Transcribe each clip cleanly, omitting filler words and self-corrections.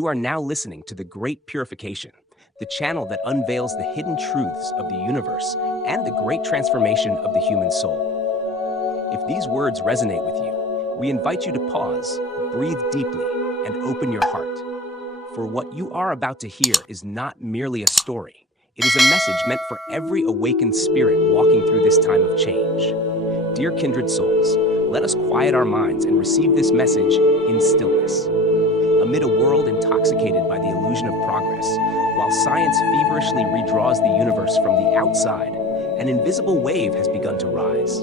You are now listening to the Great Purification, the channel that unveils the hidden truths of the universe and the great transformation of the human soul. If these words resonate with you, we invite you to pause, breathe deeply, and open your heart. For what you are about to hear is not merely a story. It is a message meant for every awakened spirit walking through this time of change. Dear kindred souls, let us quiet our minds and receive this message in stillness. Amid a world intoxicated by the illusion of progress, while science feverishly redraws the universe from the outside, an invisible wave has begun to rise.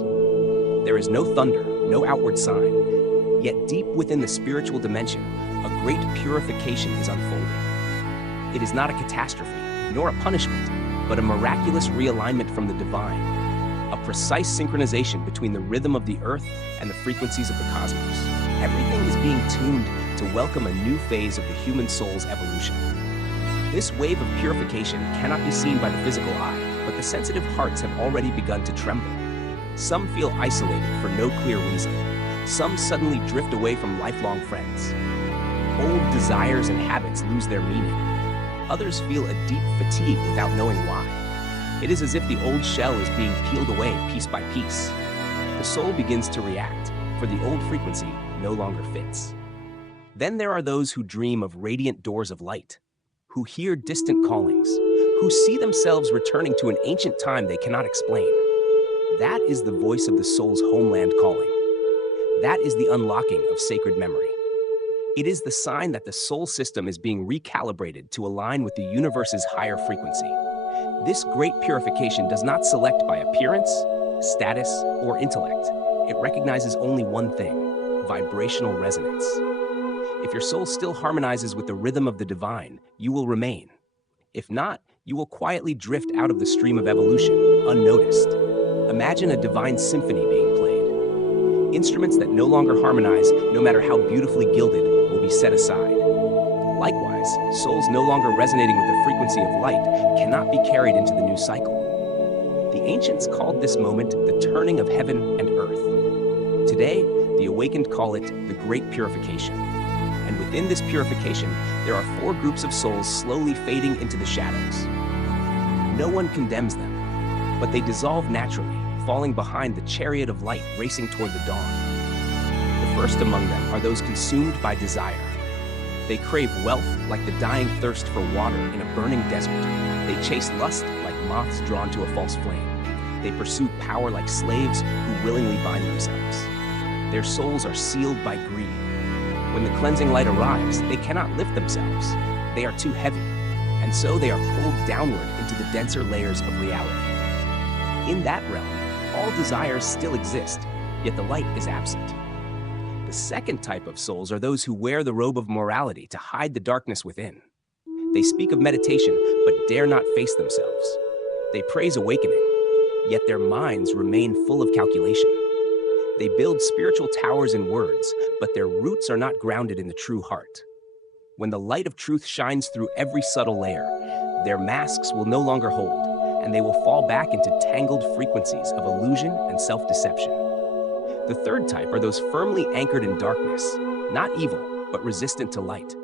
There is no thunder, no outward sign, yet deep within the spiritual dimension, a great purification is unfolding. It is not a catastrophe, nor a punishment, but a miraculous realignment from the divine, a precise synchronization between the rhythm of the earth and the frequencies of the cosmos. Everything is being tuned to welcome a new phase of the human soul's evolution. This wave of purification cannot be seen by the physical eye, but the sensitive hearts have already begun to tremble. Some feel isolated for no clear reason. Some suddenly drift away from lifelong friends. Old desires and habits lose their meaning. Others feel a deep fatigue without knowing why. It is as if the old shell is being peeled away piece by piece. The soul begins to react, for the old frequency no longer fits. Then there are those who dream of radiant doors of light, who hear distant callings, who see themselves returning to an ancient time they cannot explain. That is the voice of the soul's homeland calling. That is the unlocking of sacred memory. It is the sign that the soul system is being recalibrated to align with the universe's higher frequency. This great purification does not select by appearance, status, or intellect. It recognizes only one thing: vibrational resonance. If your soul still harmonizes with the rhythm of the divine, you will remain. If not, you will quietly drift out of the stream of evolution, unnoticed. Imagine a divine symphony being played. Instruments that no longer harmonize, no matter how beautifully gilded, will be set aside. Likewise, souls no longer resonating with the frequency of light cannot be carried into the new cycle. The ancients called this moment the turning of heaven and earth. Today, the awakened call it the Great Purification. And within this purification, there are 4 groups of souls slowly fading into the shadows. No one condemns them, but they dissolve naturally, falling behind the chariot of light racing toward the dawn. The first among them are those consumed by desire. They crave wealth like the dying thirst for water in a burning desert. They chase lust like moths drawn to a false flame. They pursue power like slaves who willingly bind themselves. Their souls are sealed by greed. When the cleansing light arrives, they cannot lift themselves. They are too heavy, and so they are pulled downward into the denser layers of reality. In that realm, all desires still exist, yet the light is absent. The second type of souls are those who wear the robe of morality to hide the darkness within. They speak of meditation, but dare not face themselves. They praise awakening, yet their minds remain full of calculation. They build spiritual towers in words, but their roots are not grounded in the true heart. When the light of truth shines through every subtle layer, their masks will no longer hold, and they will fall back into tangled frequencies of illusion and self-deception. The third type are those firmly anchored in darkness, not evil, but resistant to light.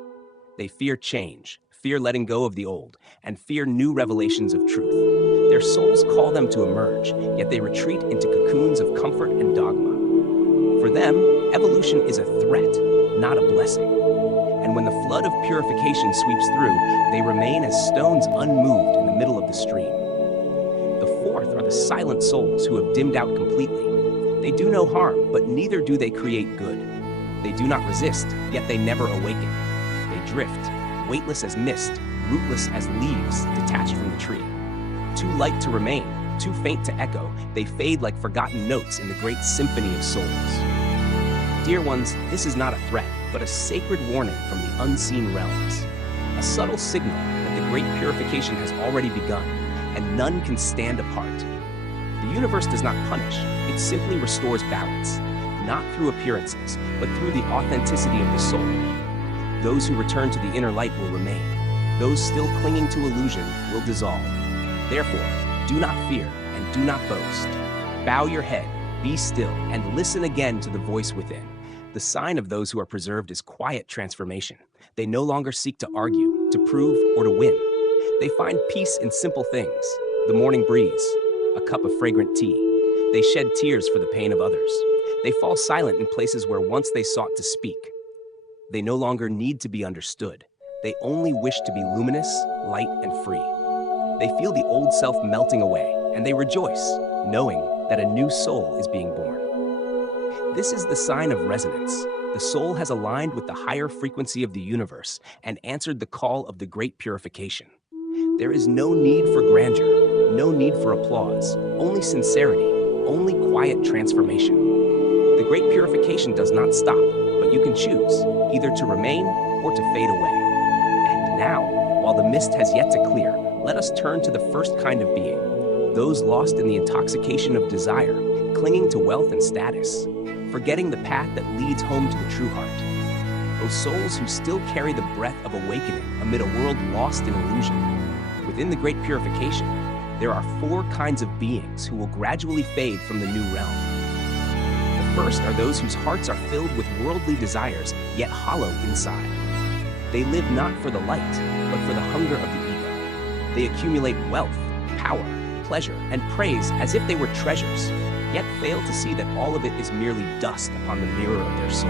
They fear change, fear letting go of the old, and fear new revelations of truth. Their souls call them to emerge, yet they retreat into cocoons of comfort and dogma. For them, evolution is a threat, not a blessing. And when the flood of purification sweeps through, they remain as stones unmoved in the middle of the stream. The fourth are the silent souls who have dimmed out completely. They do no harm, but neither do they create good. They do not resist, yet they never awaken. They drift, weightless as mist, rootless as leaves detached from the tree. Too light to remain, too faint to echo, they fade like forgotten notes in the great symphony of souls. Dear ones, this is not a threat, but a sacred warning from the unseen realms. A subtle signal that the great purification has already begun, and none can stand apart. The universe does not punish, it simply restores balance, not through appearances, but through the authenticity of the soul. Those who return to the inner light will remain. Those still clinging to illusion will dissolve. Therefore, do not fear and do not boast. Bow your head, be still, and listen again to the voice within. The sign of those who are preserved is quiet transformation. They no longer seek to argue, to prove, or to win. They find peace in simple things: the morning breeze, a cup of fragrant tea. They shed tears for the pain of others. They fall silent in places where once they sought to speak. They no longer need to be understood. They only wish to be luminous, light, and free. They feel the old self melting away, and they rejoice, knowing that a new soul is being born. This is the sign of resonance. The soul has aligned with the higher frequency of the universe and answered the call of the Great Purification. There is no need for grandeur, no need for applause, only sincerity, only quiet transformation. The Great Purification does not stop, but you can choose either to remain or to fade away. And now, while the mist has yet to clear, let us turn to the first kind of being, those lost in the intoxication of desire, clinging to wealth and status, forgetting the path that leads home to the true heart. Those souls who still carry the breath of awakening amid a world lost in illusion. Within the Great Purification, there are 4 kinds of beings who will gradually fade from the new realm. The first are those whose hearts are filled with worldly desires, yet hollow inside. They live not for the light, but for the hunger of the ego. They accumulate wealth, power, pleasure, and praise as if they were treasures, yet fail to see that all of it is merely dust upon the mirror of their soul.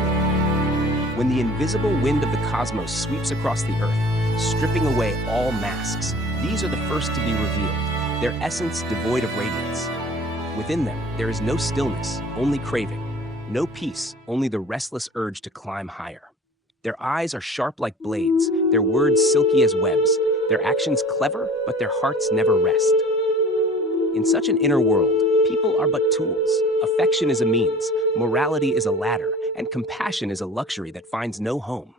When the invisible wind of the cosmos sweeps across the earth, stripping away all masks, these are the first to be revealed, their essence devoid of radiance. Within them, there is no stillness, only craving, no peace, only the restless urge to climb higher. Their eyes are sharp like blades, their words silky as webs, their actions clever, but their hearts never rest. In such an inner world, people are but tools. Affection is a means, morality is a ladder, and compassion is a luxury that finds no home.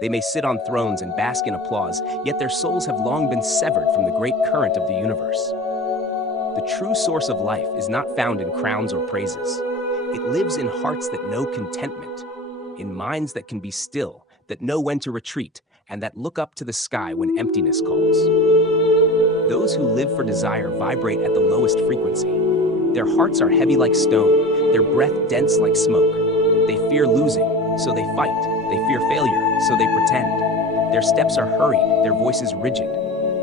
They may sit on thrones and bask in applause, yet their souls have long been severed from the great current of the universe. The true source of life is not found in crowns or praises. It lives in hearts that know contentment, in minds that can be still, that know when to retreat, and that look up to the sky when emptiness calls. Those who live for desire vibrate at the lowest frequency. Their hearts are heavy like stone, their breath dense like smoke. They fear losing, so they fight. They fear failure, so they pretend. Their steps are hurried, their voices rigid.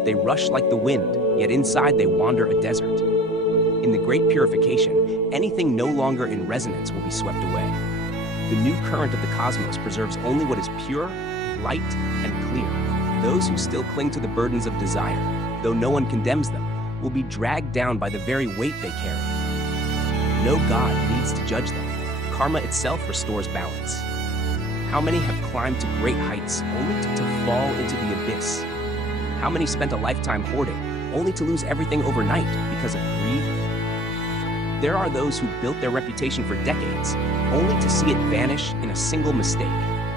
They rush like the wind, yet inside they wander a desert. In the Great Purification, anything no longer in resonance will be swept away. The new current of the cosmos preserves only what is pure, light, and clear. Those who still cling to the burdens of desire, though no one condemns them, will be dragged down by the very weight they carry. No God needs to judge them. Karma itself restores balance. How many have climbed to great heights only to fall into the abyss? How many spent a lifetime hoarding only to lose everything overnight because of greed? There are those who built their reputation for decades only to see it vanish in a single mistake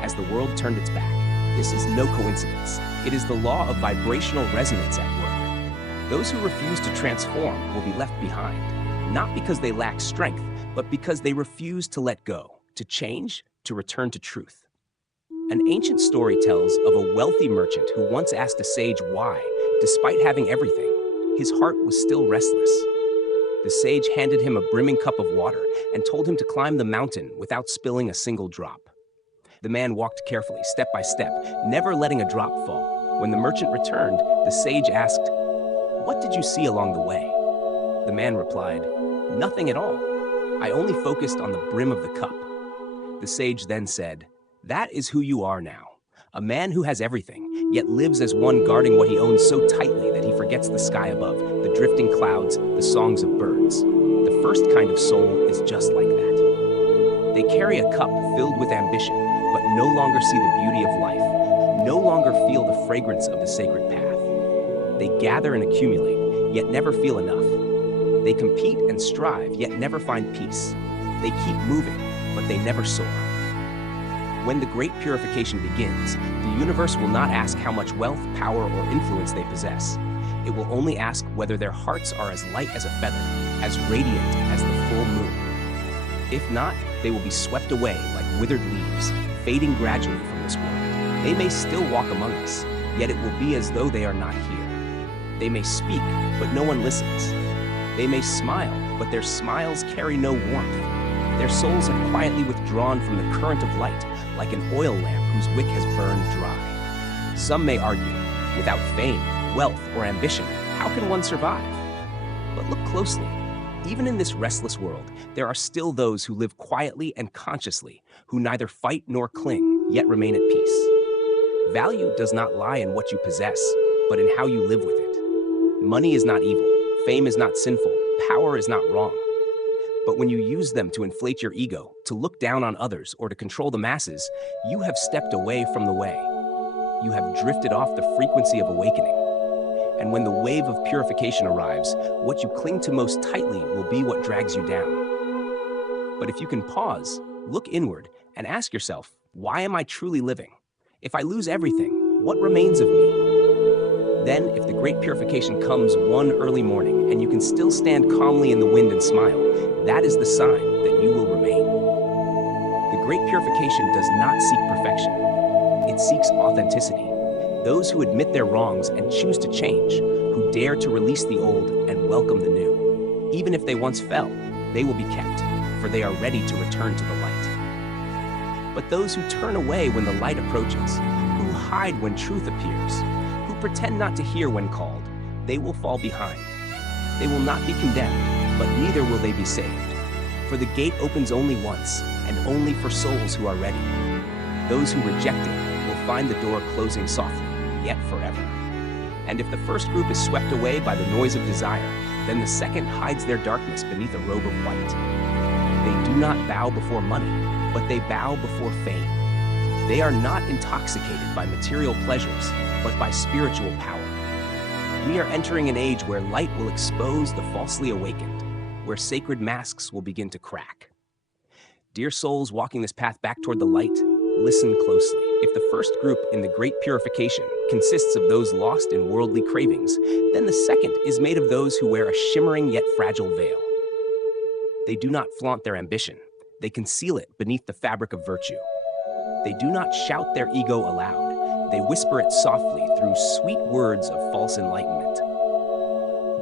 as the world turned its back. This is no coincidence. It is the law of vibrational resonance at work. Those who refuse to transform will be left behind, not because they lack strength, but because they refuse to let go, to change, to return to truth. An ancient story tells of a wealthy merchant who once asked a sage why, despite having everything, his heart was still restless. The sage handed him a brimming cup of water and told him to climb the mountain without spilling a single drop. The man walked carefully, step by step, never letting a drop fall. When the merchant returned, the sage asked, "What did you see along the way?" The man replied, "Nothing at all. I only focused on the brim of the cup." The sage then said, "That is who you are now. A man who has everything, yet lives as one guarding what he owns so tightly that he forgets the sky above, the drifting clouds, the songs of birds. The first kind of soul is just like that. They carry a cup filled with ambition, but no longer see the beauty of life, no longer feel the fragrance of the sacred path. They gather and accumulate, yet never feel enough. They compete and strive, yet never find peace. They keep moving, but they never soar. When the Great Purification begins, the universe will not ask how much wealth, power, or influence they possess. It will only ask whether their hearts are as light as a feather, as radiant as the full moon. If not, they will be swept away like withered leaves, fading gradually from this world. They may still walk among us, yet it will be as though they are not here. They may speak, but no one listens. They may smile, but their smiles carry no warmth. Their souls have quietly withdrawn from the current of light, like an oil lamp whose wick has burned dry. Some may argue, without fame, wealth, or ambition, how can one survive? But look closely. Even in this restless world, there are still those who live quietly and consciously, who neither fight nor cling, yet remain at peace. Value does not lie in what you possess, but in how you live with it. Money is not evil, fame is not sinful, power is not wrong. But when you use them to inflate your ego, to look down on others, or to control the masses, you have stepped away from the way. You have drifted off the frequency of awakening. And when the wave of purification arrives, what you cling to most tightly will be what drags you down. But if you can pause, look inward, and ask yourself, why am I truly living? If I lose everything, what remains of me? Then, if the great purification comes one early morning and you can still stand calmly in the wind and smile, that is the sign that you will remain. The great purification does not seek perfection. It seeks authenticity. Those who admit their wrongs and choose to change, who dare to release the old and welcome the new. Even if they once fell, they will be kept, for they are ready to return to the light. But those who turn away when the light approaches, who hide when truth appears, who pretend not to hear when called, they will fall behind. They will not be condemned, but neither will they be saved. For the gate opens only once, and only for souls who are ready. Those who reject it will find the door closing softly, yet forever. And if the first group is swept away by the noise of desire, then the second hides their darkness beneath a robe of white. They do not bow before money, but they bow before fame. They are not intoxicated by material pleasures, but by spiritual power. We are entering an age where light will expose the falsely awakened, where sacred masks will begin to crack. Dear souls walking this path back toward the light, listen closely. If the first group in the Great Purification consists of those lost in worldly cravings, then the second is made of those who wear a shimmering yet fragile veil. They do not flaunt their ambition. They conceal it beneath the fabric of virtue. They do not shout their ego aloud. They whisper it softly through sweet words of false enlightenment.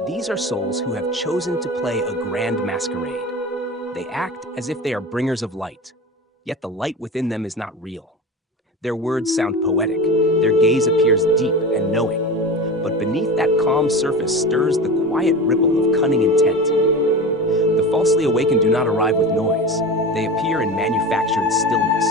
These are souls who have chosen to play a grand masquerade. They act as if they are bringers of light, yet the light within them is not real. Their words sound poetic, their gaze appears deep and knowing, but beneath that calm surface stirs the quiet ripple of cunning intent. The falsely awakened do not arrive with noise, they appear in manufactured stillness.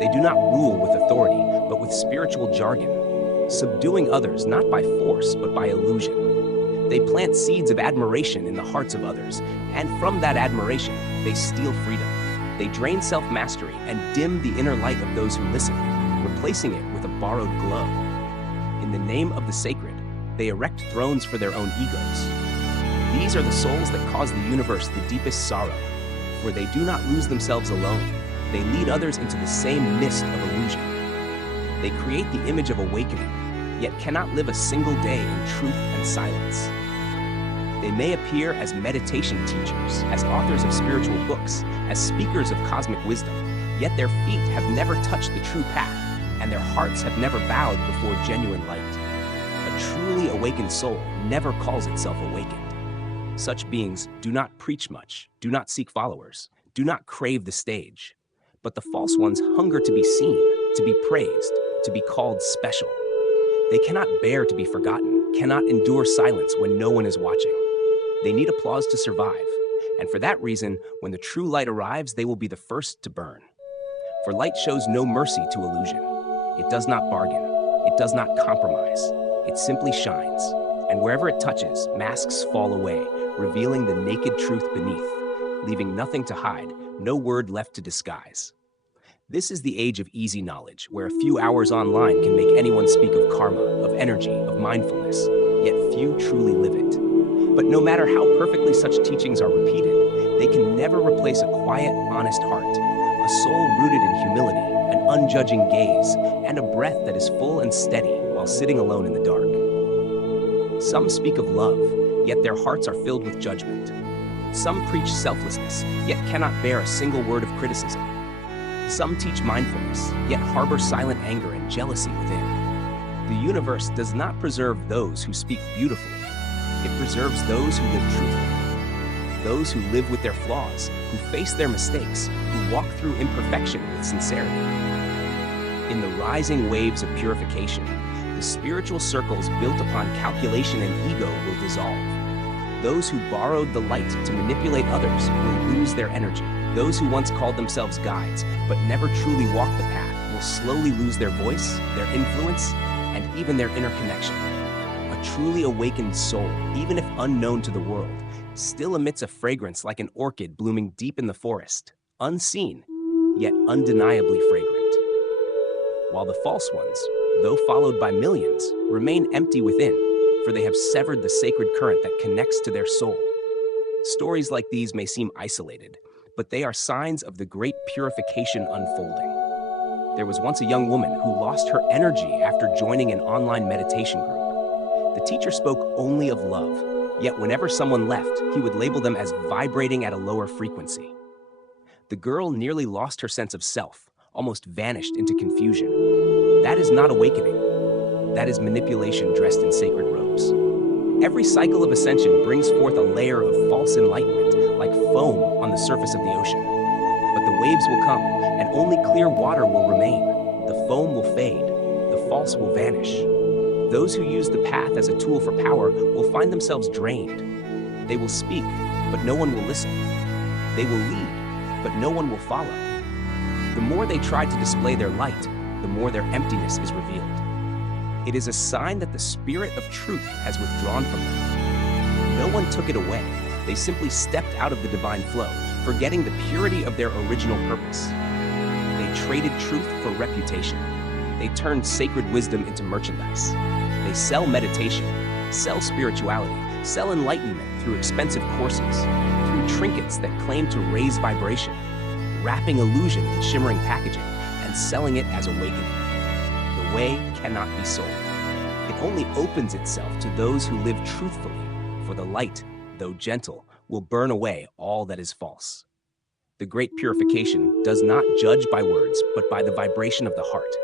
They do not rule with authority, but with spiritual jargon, subduing others not by force, but by illusion. They plant seeds of admiration in the hearts of others, and from that admiration, they steal freedom. They drain self-mastery and dim the inner light of those who listen, replacing it with a borrowed glow. In the name of the sacred, they erect thrones for their own egos. These are the souls that cause the universe the deepest sorrow, for they do not lose themselves alone. They lead others into the same mist of illusion. They create the image of awakening, yet cannot live a single day in truth and silence. They may appear as meditation teachers, as authors of spiritual books, as speakers of cosmic wisdom, yet their feet have never touched the true path, and their hearts have never bowed before genuine light. A truly awakened soul never calls itself awakened. Such beings do not preach much, do not seek followers, do not crave the stage. But the false ones hunger to be seen, to be praised, to be called special. They cannot bear to be forgotten, cannot endure silence when no one is watching. They need applause to survive, and for that reason, when the true light arrives, they will be the first to burn. For light shows no mercy to illusion. It does not bargain. It does not compromise. It simply shines, and wherever it touches, masks fall away, revealing the naked truth beneath, leaving nothing to hide, no word left to disguise. This is the age of easy knowledge, where a few hours online can make anyone speak of karma, of energy, of mindfulness, yet few truly live it. But no matter how perfectly such teachings are repeated, they can never replace a quiet, honest heart, a soul rooted in humility, an unjudging gaze, and a breath that is full and steady while sitting alone in the dark. Some speak of love, yet their hearts are filled with judgment. Some preach selflessness, yet cannot bear a single word of criticism. Some teach mindfulness, yet harbor silent anger and jealousy within. The universe does not preserve those who speak beautifully. It preserves those who live truthfully. Those who live with their flaws, who face their mistakes, who walk through imperfection with sincerity. In the rising waves of purification, the spiritual circles built upon calculation and ego will dissolve. Those who borrowed the light to manipulate others will lose their energy. Those who once called themselves guides but never truly walked the path will slowly lose their voice, their influence, and even their inner connection. A truly awakened soul, even if unknown to the world, still emits a fragrance like an orchid blooming deep in the forest, unseen, yet undeniably fragrant. While the false ones, though followed by millions, remain empty within, for they have severed the sacred current that connects to their soul. Stories like these may seem isolated, but they are signs of the great purification unfolding. There was once a young woman who lost her energy after joining an online meditation group. The teacher spoke only of love, yet whenever someone left, he would label them as vibrating at a lower frequency. The girl nearly lost her sense of self, almost vanished into confusion. That is not awakening. That is manipulation dressed in sacred robes. Every cycle of ascension brings forth a layer of false enlightenment, like foam on the surface of the ocean. But the waves will come, and only clear water will remain. The foam will fade. The false will vanish. Those who use the path as a tool for power will find themselves drained. They will speak, but no one will listen. They will lead, but no one will follow. The more they try to display their light, the more their emptiness is revealed. It is a sign that the spirit of truth has withdrawn from them. No one took it away. They simply stepped out of the divine flow, forgetting the purity of their original purpose. They traded truth for reputation. They turned sacred wisdom into merchandise. They sell meditation, sell spirituality, sell enlightenment through expensive courses, through trinkets that claim to raise vibration, wrapping illusion in shimmering packaging and selling it as awakening. The way cannot be sold. It only opens itself to those who live truthfully, for the light, though gentle, will burn away all that is false. The Great Purification does not judge by words, but by the vibration of the heart.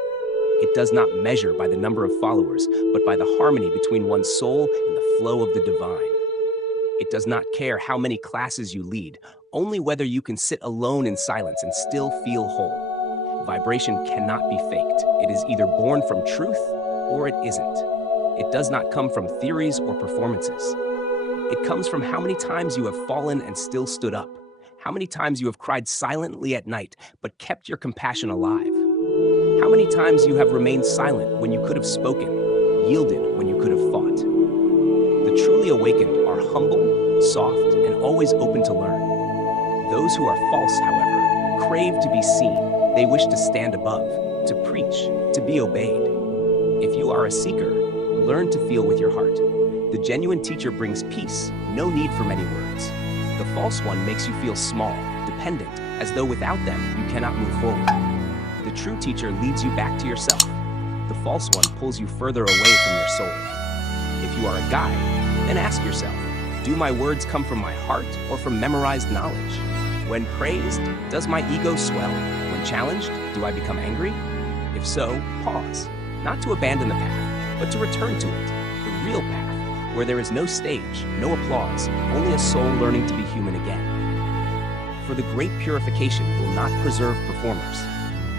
It does not measure by the number of followers, but by the harmony between one's soul and the flow of the divine. It does not care how many classes you lead, only whether you can sit alone in silence and still feel whole. Vibration cannot be faked. It is either born from truth or it isn't. It does not come from theories or performances. It comes from how many times you have fallen and still stood up, how many times you have cried silently at night but kept your compassion alive, how many times you have remained silent when you could have spoken, yielded when you could have fought. The truly awakened are humble, soft, and always open to learn. Those who are false, however, crave to be seen. They wish to stand above, to preach, to be obeyed. If you are a seeker, learn to feel with your heart. The genuine teacher brings peace, no need for many words. The false one makes you feel small, dependent, as though without them you cannot move forward. The true teacher leads you back to yourself. The false one pulls you further away from your soul. If you are a guide, then ask yourself, do my words come from my heart or from memorized knowledge? When praised, does my ego swell? When challenged, do I become angry? If so, pause, not to abandon the path, but to return to it, the real path, where there is no stage, no applause, only a soul learning to be human again. For the Great Purification will not preserve performers.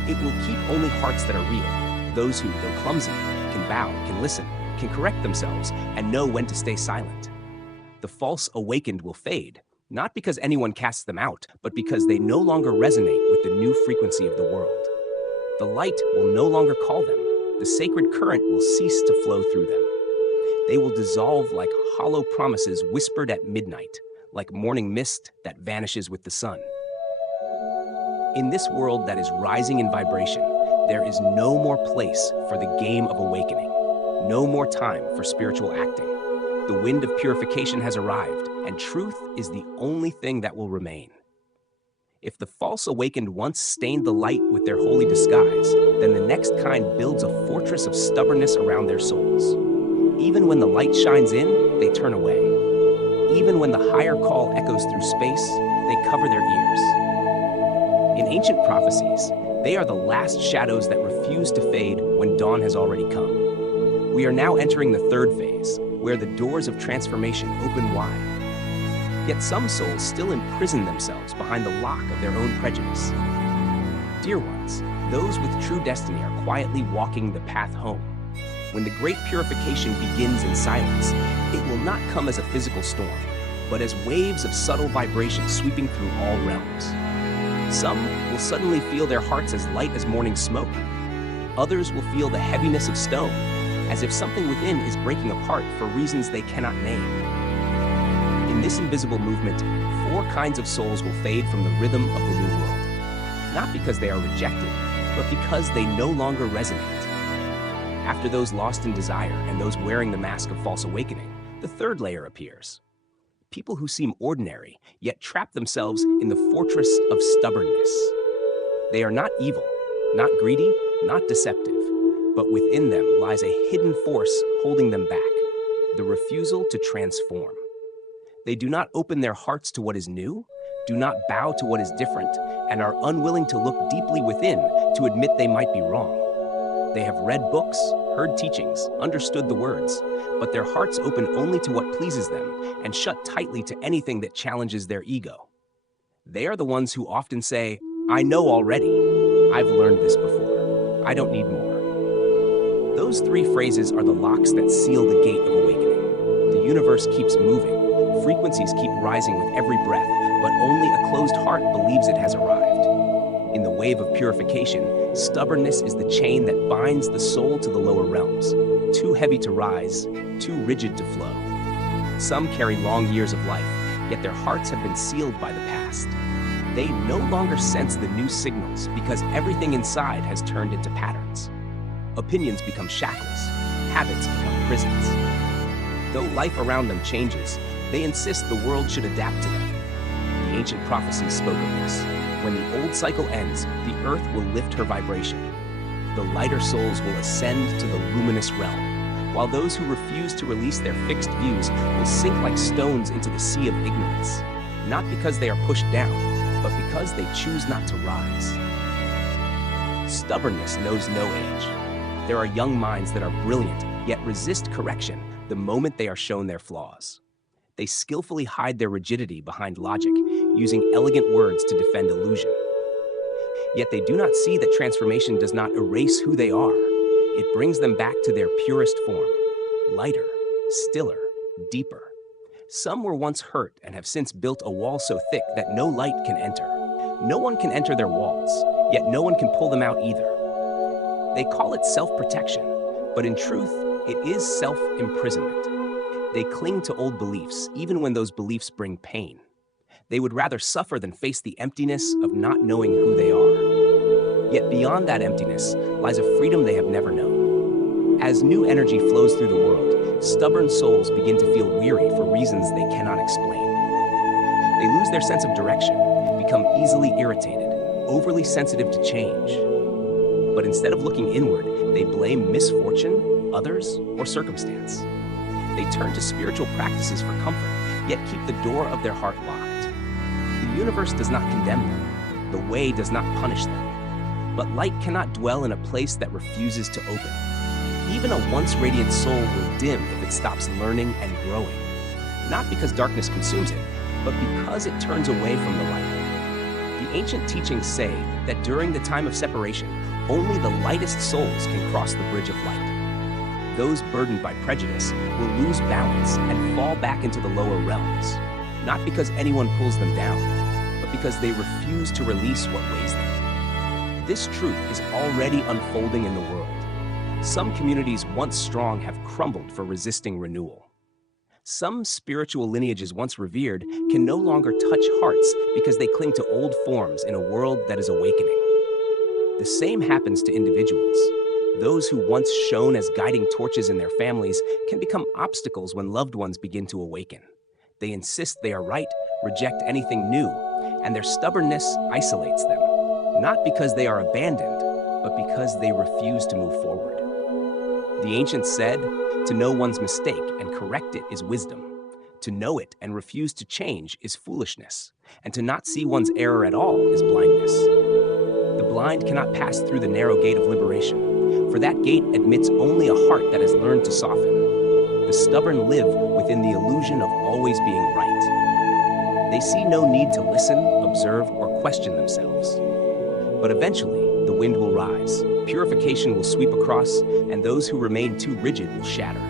It will keep only hearts that are real, those who, though clumsy, can bow, can listen, can correct themselves, and know when to stay silent. The false awakened will fade, not because anyone casts them out, but because they no longer resonate with the new frequency of the world. The light will no longer call them. The sacred current will cease to flow through them. They will dissolve like hollow promises whispered at midnight, like morning mist that vanishes with the sun. In this world that is rising in vibration, there is no more place for the game of awakening, no more time for spiritual acting. The wind of purification has arrived, and truth is the only thing that will remain. If the false awakened once stained the light with their holy disguise, then the next kind builds a fortress of stubbornness around their souls. Even when the light shines in, they turn away. Even when the higher call echoes through space, they cover their ears. In ancient prophecies, they are the last shadows that refuse to fade when dawn has already come. We are now entering the third phase, where the doors of transformation open wide. Yet some souls still imprison themselves behind the lock of their own prejudice. Dear ones, Those with true destiny are quietly walking the path home. When the Great Purification begins in silence, it will not come as a physical storm, but as waves of subtle vibration sweeping through all realms. Some will suddenly feel their hearts as light as morning smoke. Others will feel the heaviness of stone, as if something within is breaking apart for reasons they cannot name. In this invisible movement, 4 kinds of souls will fade from the rhythm of the new world, not because they are rejected, but because they no longer resonate. After those lost in desire and those wearing the mask of false awakening, the 3rd layer appears. People who seem ordinary, yet trap themselves in the fortress of stubbornness. They are not evil, not greedy, not deceptive, but within them lies a hidden force holding them back, the refusal to transform. They do not open their hearts to what is new, do not bow to what is different, and are unwilling to look deeply within to admit they might be wrong. They have read books, heard teachings, understood the words, but their hearts open only to what pleases them and shut tightly to anything that challenges their ego. They are the ones who often say, "I know already. I've learned this before. I don't need more." Those 3 phrases are the locks that seal the gate of awakening. The universe keeps moving. Frequencies keep rising with every breath, but only a closed heart believes it has arrived. In the wave of purification, stubbornness is the chain that binds the soul to the lower realms, too heavy to rise, too rigid to flow. Some carry long years of life, yet their hearts have been sealed by the past. They no longer sense the new signals because everything inside has turned into patterns. Opinions become shackles, habits become prisons. Though life around them changes, they insist the world should adapt to them. The ancient prophecies spoke of this. When the old cycle ends, the earth will lift her vibration. The lighter souls will ascend to the luminous realm, while those who refuse to release their fixed views will sink like stones into the sea of ignorance, not because they are pushed down, but because they choose not to rise. Stubbornness knows no age. There are young minds that are brilliant, yet resist correction the moment they are shown their flaws. They skillfully hide their rigidity behind logic, using elegant words to defend illusion. Yet they do not see that transformation does not erase who they are. It brings them back to their purest form, lighter, stiller, deeper. Some were once hurt and have since built a wall so thick that no light can enter. No one can enter their walls, yet no one can pull them out either. They call it self-protection, but in truth, it is self-imprisonment. They cling to old beliefs, even when those beliefs bring pain. They would rather suffer than face the emptiness of not knowing who they are. Yet beyond that emptiness lies a freedom they have never known. As new energy flows through the world, stubborn souls begin to feel weary for reasons they cannot explain. They lose their sense of direction, become easily irritated, overly sensitive to change. But instead of looking inward, they blame misfortune, others, or circumstance. They turn to spiritual practices for comfort, yet keep the door of their heart locked. The universe does not condemn them. The way does not punish them. But light cannot dwell in a place that refuses to open. Even a once radiant soul will dim if it stops learning and growing. Not because darkness consumes it, but because it turns away from the light. The ancient teachings say that during the time of separation, only the lightest souls can cross the bridge of light. Those burdened by prejudice will lose balance and fall back into the lower realms, not because anyone pulls them down, but because they refuse to release what weighs them. This truth is already unfolding in the world. Some communities once strong have crumbled for resisting renewal. Some spiritual lineages once revered can no longer touch hearts because they cling to old forms in a world that is awakening. The same happens to individuals. Those who once shone as guiding torches in their families can become obstacles when loved ones begin to awaken. They insist they are right, reject anything new, and their stubbornness isolates them, not because they are abandoned, but because they refuse to move forward. The ancients said, to know one's mistake and correct it is wisdom. To know it and refuse to change is foolishness, and to not see one's error at all is blindness. The blind cannot pass through the narrow gate of liberation, for that gate admits only a heart that has learned to soften. The stubborn live within the illusion of always being right. They see no need to listen, observe, or question themselves. But eventually, the wind will rise, purification will sweep across, and those who remain too rigid will shatter.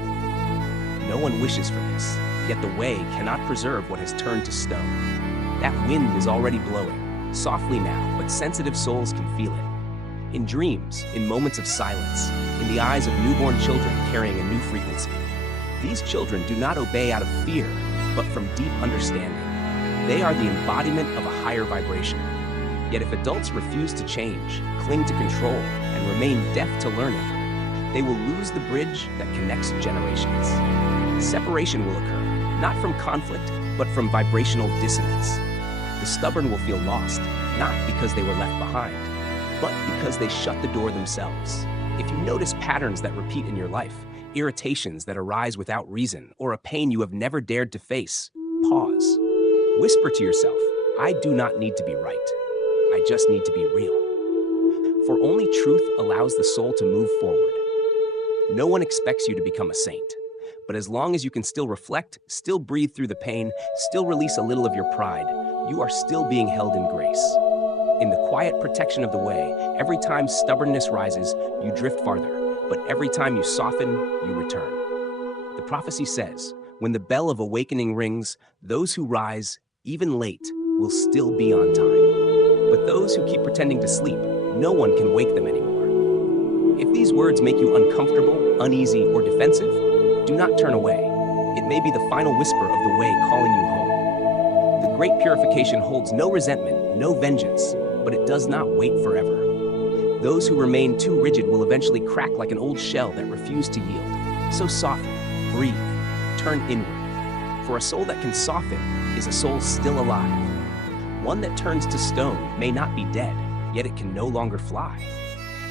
No one wishes for this, yet the way cannot preserve what has turned to stone. That wind is already blowing, softly now, but sensitive souls can feel it. In dreams, in moments of silence, in the eyes of newborn children carrying a new frequency. These children do not obey out of fear, but from deep understanding. They are the embodiment of a higher vibration. Yet if adults refuse to change, cling to control, and remain deaf to learning, they will lose the bridge that connects generations. Separation will occur, not from conflict, but from vibrational dissonance. The stubborn will feel lost, not because they were left behind, but because they shut the door themselves. If you notice patterns that repeat in your life, irritations that arise without reason, or a pain you have never dared to face, pause. Whisper to yourself, I do not need to be right. I just need to be real. For only truth allows the soul to move forward. No one expects you to become a saint, but as long as you can still reflect, still breathe through the pain, still release a little of your pride, you are still being held in grace. In the quiet protection of the way, every time stubbornness rises, you drift farther, but every time you soften, you return. The prophecy says, when the bell of awakening rings, those who rise, even late, will still be on time. But those who keep pretending to sleep, no one can wake them anymore. If these words make you uncomfortable, uneasy, or defensive, do not turn away. It may be the final whisper of the way calling you home. The Great Purification holds no resentment, no vengeance, but it does not wait forever. Those who remain too rigid will eventually crack like an old shell that refused to yield. So soften, breathe, turn inward. For a soul that can soften is a soul still alive. One that turns to stone may not be dead, yet it can no longer fly.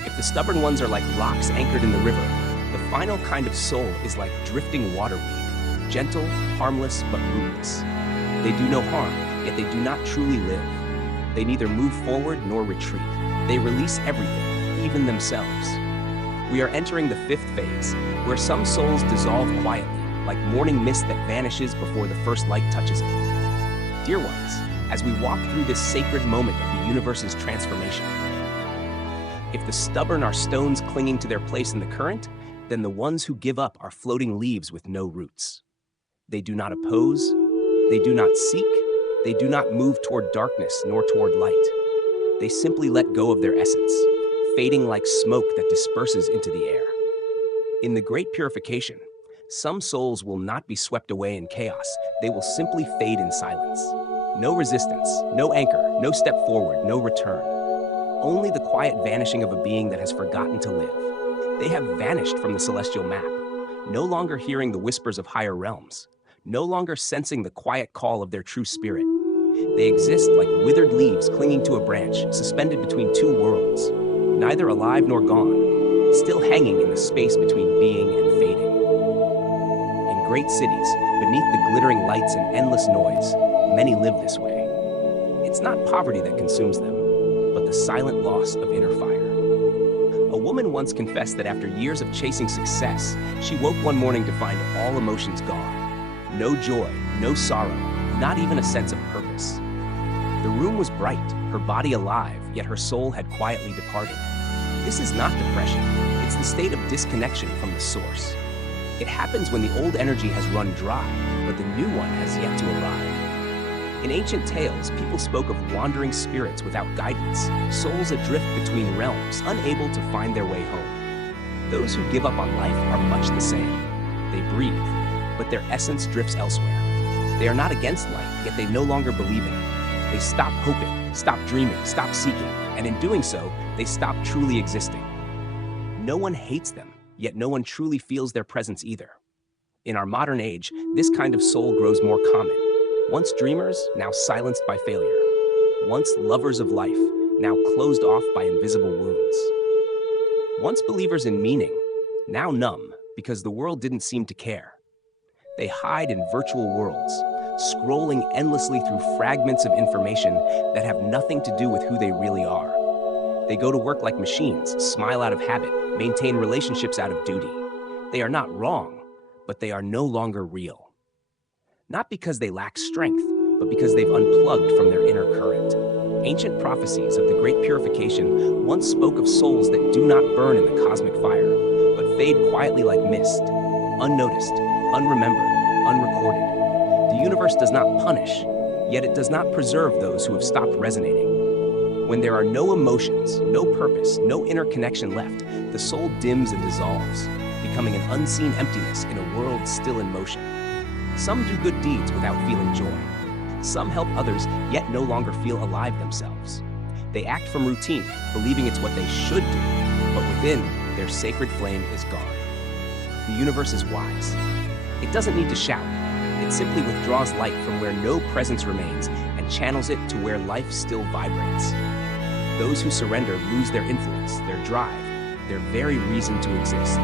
If the stubborn ones are like rocks anchored in the river, the final kind of soul is like drifting waterweed, gentle, harmless, but rootless. They do no harm, yet they do not truly live. They neither move forward nor retreat. They release everything, even themselves. We are entering the fifth phase, where some souls dissolve quietly, like morning mist that vanishes before the first light touches it. Dear ones, as we walk through this sacred moment of the universe's transformation, if the stubborn are stones clinging to their place in the current, then the ones who give up are floating leaves with no roots. They do not oppose, they do not seek, they do not move toward darkness nor toward light. They simply let go of their essence, fading like smoke that disperses into the air. In the Great Purification, some souls will not be swept away in chaos, they will simply fade in silence. No resistance, no anchor, no step forward, no return. Only the quiet vanishing of a being that has forgotten to live. They have vanished from the celestial map, no longer hearing the whispers of higher realms, no longer sensing the quiet call of their true spirit. They exist like withered leaves clinging to a branch, suspended between two worlds, neither alive nor gone, still hanging in the space between being and fading. In great cities, beneath the glittering lights and endless noise, many live this way. It's not poverty that consumes them, but the silent loss of inner fire. A woman once confessed that after years of chasing success, she woke one morning to find all emotions gone. No joy, no sorrow, not even a sense of purpose. The room was bright, her body alive, yet her soul had quietly departed. This is not depression, it's the state of disconnection from the source. It happens when the old energy has run dry, but the new one has yet to arrive. In ancient tales, people spoke of wandering spirits without guidance, souls adrift between realms, unable to find their way home. Those who give up on life are much the same. They breathe, but their essence drifts elsewhere. They are not against light, yet they no longer believe in it. They stop hoping, stop dreaming, stop seeking, and in doing so, they stop truly existing. No one hates them, yet no one truly feels their presence either. In our modern age, this kind of soul grows more common. Once dreamers, now silenced by failure. Once lovers of life, now closed off by invisible wounds. Once believers in meaning, now numb because the world didn't seem to care. They hide in virtual worlds, scrolling endlessly through fragments of information that have nothing to do with who they really are. They go to work like machines, smile out of habit, maintain relationships out of duty. They are not wrong, but they are no longer real. Not because they lack strength, but because they've unplugged from their inner current. Ancient prophecies of the Great Purification once spoke of souls that do not burn in the cosmic fire, but fade quietly like mist, unnoticed, unremembered, unrecorded. The universe does not punish, yet it does not preserve those who have stopped resonating. When there are no emotions, no purpose, no inner connection left, the soul dims and dissolves, becoming an unseen emptiness in a world still in motion. Some do good deeds without feeling joy. Some help others, yet no longer feel alive themselves. They act from routine, believing it's what they should do, but within, their sacred flame is gone. The universe is wise. It doesn't need to shout. It simply withdraws light from where no presence remains and channels it to where life still vibrates. Those who surrender lose their influence, their drive, their very reason to exist.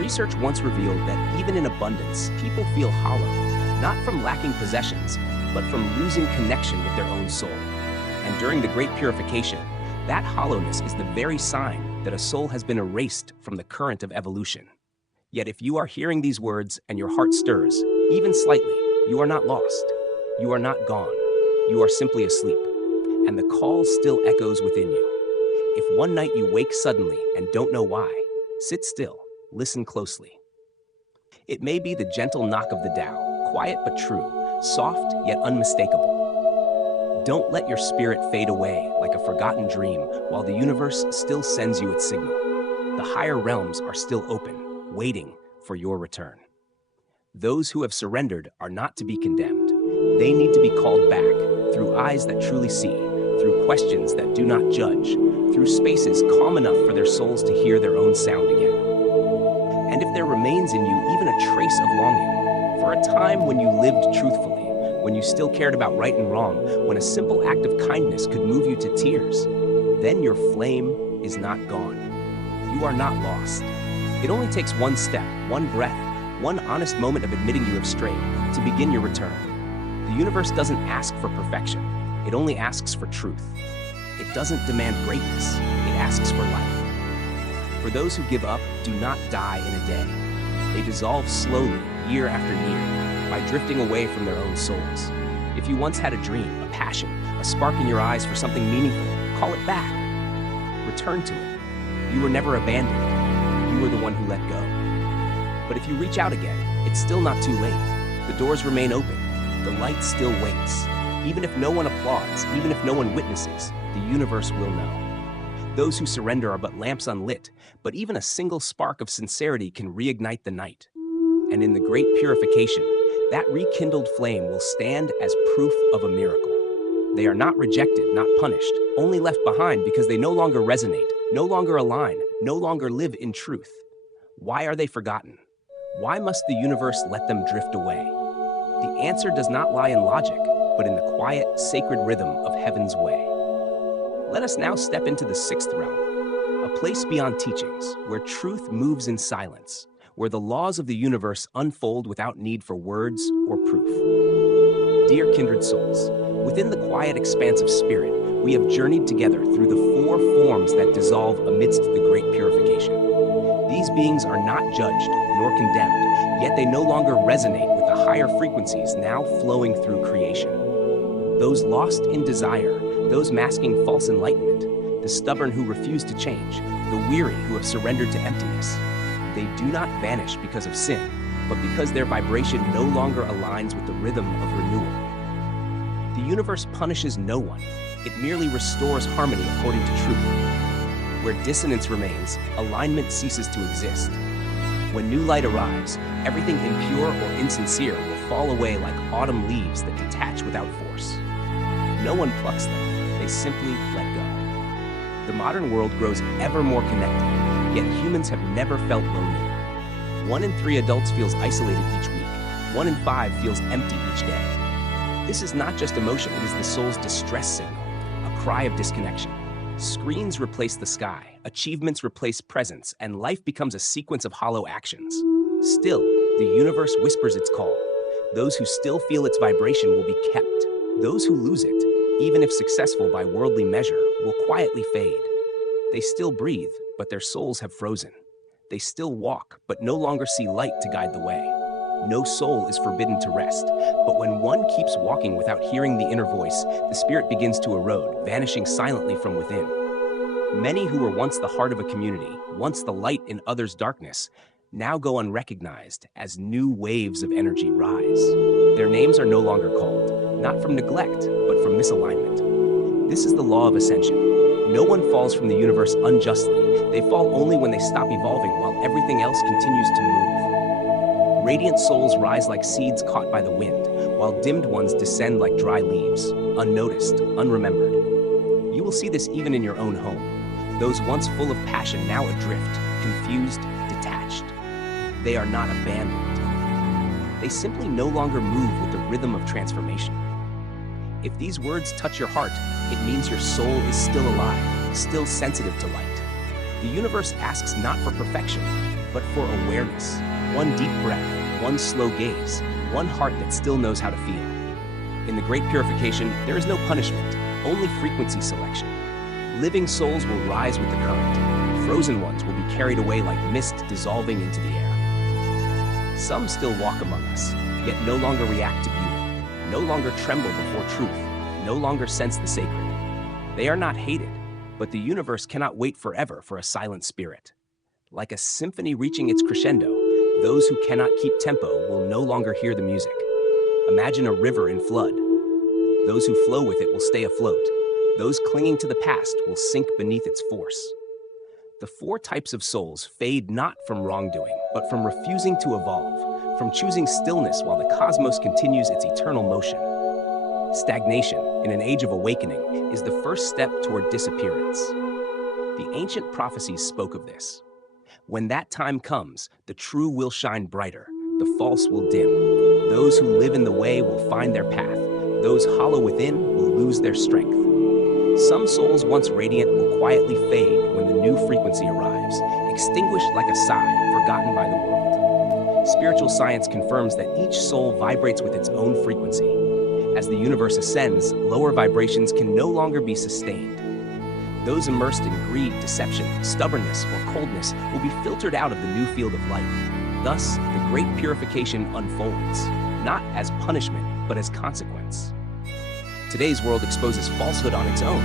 Research once revealed that even in abundance, people feel hollow, not from lacking possessions, but from losing connection with their own soul. And during the Great Purification, that hollowness is the very sign that a soul has been erased from the current of evolution. Yet if you are hearing these words and your heart stirs, even slightly, you are not lost. You are not gone. You are simply asleep. And the call still echoes within you. If one night you wake suddenly and don't know why, sit still, listen closely. It may be the gentle knock of the Tao, quiet but true, soft yet unmistakable. Don't let your spirit fade away like a forgotten dream while the universe still sends you its signal. The higher realms are still open, waiting for your return. Those who have surrendered are not to be condemned. They need to be called back through eyes that truly see, through questions that do not judge, through spaces calm enough for their souls to hear their own sound again. And if there remains in you even a trace of longing, for a time when you lived truthfully, when you still cared about right and wrong, when a simple act of kindness could move you to tears, then your flame is not gone. You are not lost. It only takes one step, one breath, one honest moment of admitting you have strayed to begin your return. The universe doesn't ask for perfection. It only asks for truth. It doesn't demand greatness. It asks for life. For those who give up do not die in a day. They dissolve slowly, year after year, by drifting away from their own souls. If you once had a dream, a passion, a spark in your eyes for something meaningful, call it back. Return to it. You were never abandoned. You were the one who let go. But if you reach out again, it's still not too late. The doors remain open. The light still waits. Even if no one applauds, even if no one witnesses, the universe will know. Those who surrender are but lamps unlit, but even a single spark of sincerity can reignite the night. And in the Great Purification, that rekindled flame will stand as proof of a miracle. They are not rejected, not punished, only left behind because they no longer resonate, no longer align, no longer live in truth. Why are they forgotten? Why must the universe let them drift away? The answer does not lie in logic, but in the quiet, sacred rhythm of heaven's way. Let us now step into the sixth realm, a place beyond teachings, where truth moves in silence, where the laws of the universe unfold without need for words or proof. Dear kindred souls, within the quiet expanse of spirit, we have journeyed together through the four forms that dissolve amidst the Great Purification. These beings are not judged nor condemned, yet they no longer resonate with the higher frequencies now flowing through creation. Those lost in desire, those masking false enlightenment, the stubborn who refuse to change, the weary who have surrendered to emptiness. They do not vanish because of sin, but because their vibration no longer aligns with the rhythm of renewal. The universe punishes no one. It merely restores harmony according to truth. Where dissonance remains, alignment ceases to exist. When new light arrives, everything impure or insincere will fall away like autumn leaves that detach without force. No one plucks them, they simply let go. The modern world grows ever more connected, yet humans have never felt lonelier. 1 in 3 adults feels isolated each week. 1 in 5 feels empty each day. This is not just emotion, it is the soul's distress signal, a cry of disconnection. Screens replace the sky, achievements replace presence, and life becomes a sequence of hollow actions. Still, the universe whispers its call. Those who still feel its vibration will be kept. Those who lose it, even if successful by worldly measure, will quietly fade. They still breathe, but their souls have frozen. They still walk, but no longer see light to guide the way. no soul is forbidden to rest. But when one keeps walking without hearing the inner voice, the spirit begins to erode, vanishing silently from within. Many who were once the heart of a community, once the light in others' darkness, now go unrecognized as new waves of energy rise. Their names are no longer called, not from neglect, but from misalignment. This is the law of ascension. No one falls from the universe unjustly. They fall only when they stop evolving while everything else continues to move. Radiant souls rise like seeds caught by the wind, while dimmed ones descend like dry leaves, unnoticed, unremembered. You will see this even in your own home. Those once full of passion now adrift, confused, detached. They are not abandoned. They simply no longer move with the rhythm of transformation. If these words touch your heart, it means your soul is still alive, still sensitive to light. The universe asks not for perfection, but for awareness. One deep breath, one slow gaze, one heart that still knows how to feel. In the Great Purification, there is no punishment, only frequency selection. Living souls will rise with the current. Frozen ones will be carried away like mist dissolving into the air. Some still walk among us, yet no longer react to beauty, no longer tremble before truth, no longer sense the sacred. They are not hated, but the universe cannot wait forever for a silent spirit. Like a symphony reaching its crescendo, those who cannot keep tempo will no longer hear the music. Imagine a river in flood. Those who flow with it will stay afloat. Those clinging to the past will sink beneath its force. The four types of souls fade not from wrongdoing, but from refusing to evolve, from choosing stillness while the cosmos continues its eternal motion. Stagnation, in an age of awakening, is the first step toward disappearance. The ancient prophecies spoke of this. When that time comes, the true will shine brighter, the false will dim. Those who live in the way will find their path. Those hollow within will lose their strength. Some souls once radiant will quietly fade when the new frequency arrives, extinguished like a sigh, forgotten by the world. Spiritual science confirms that each soul vibrates with its own frequency. As the universe ascends, lower vibrations can no longer be sustained. Those immersed in greed, deception, stubbornness, or coldness will be filtered out of the new field of light. Thus, the Great Purification unfolds, not as punishment, but as consequence. Today's world exposes falsehood on its own.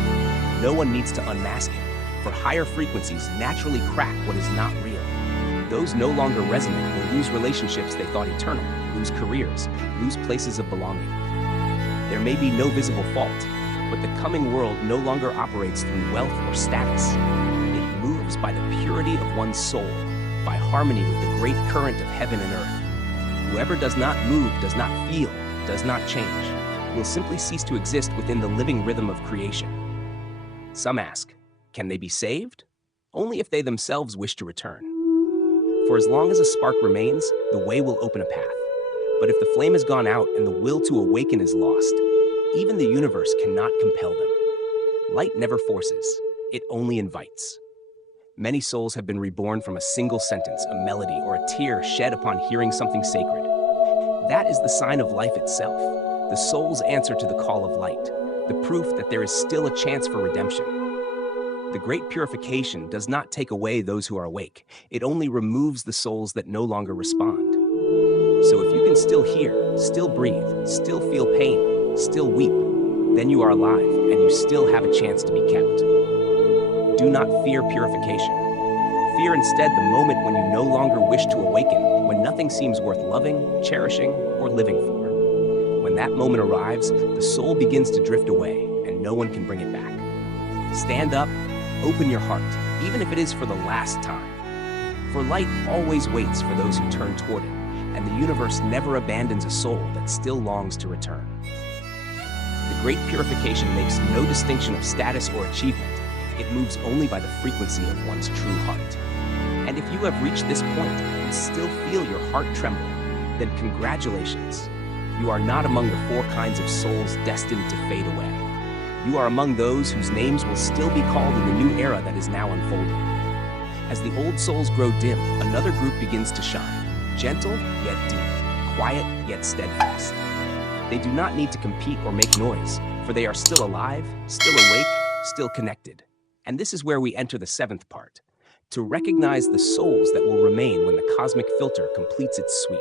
No one needs to unmask it, for higher frequencies naturally crack what is not real. Those no longer resonant will lose relationships they thought eternal, lose careers, lose places of belonging. There may be no visible fault, but the coming world no longer operates through wealth or status. It moves by the purity of one's soul, by harmony with the great current of heaven and earth. Whoever does not move, does not feel, does not change, will simply cease to exist within the living rhythm of creation. Some ask, can they be saved? Only if they themselves wish to return. For as long as a spark remains, the way will open a path. But if the flame has gone out and the will to awaken is lost, even the universe cannot compel them. Light never forces, it only invites. Many souls have been reborn from a single sentence, a melody, or a tear shed upon hearing something sacred. That is the sign of life itself, the soul's answer to the call of light, the proof that there is still a chance for redemption. The Great Purification does not take away those who are awake. It only removes the souls that no longer respond. So if you can still hear, still breathe, still feel pain, still weep, then you are alive and you still have a chance to be kept. Do not fear purification. Fear instead the moment when you no longer wish to awaken, when nothing seems worth loving, cherishing, or living for. When that moment arrives, the soul begins to drift away and no one can bring it back. Stand up, open your heart, even if it is for the last time. For light always waits for those who turn toward it, and the universe never abandons a soul that still longs to return. The Great Purification makes no distinction of status or achievement. It moves only by the frequency of one's true heart. And if you have reached this point and still feel your heart tremble, then congratulations. You are not among the four kinds of souls destined to fade away. You are among those whose names will still be called in the new era that is now unfolding. As the old souls grow dim, another group begins to shine. Gentle, yet deep. Quiet, yet steadfast. They do not need to compete or make noise, for they are still alive, still awake, still connected. And this is where we enter the seventh part, to recognize the souls that will remain when the cosmic filter completes its sweep.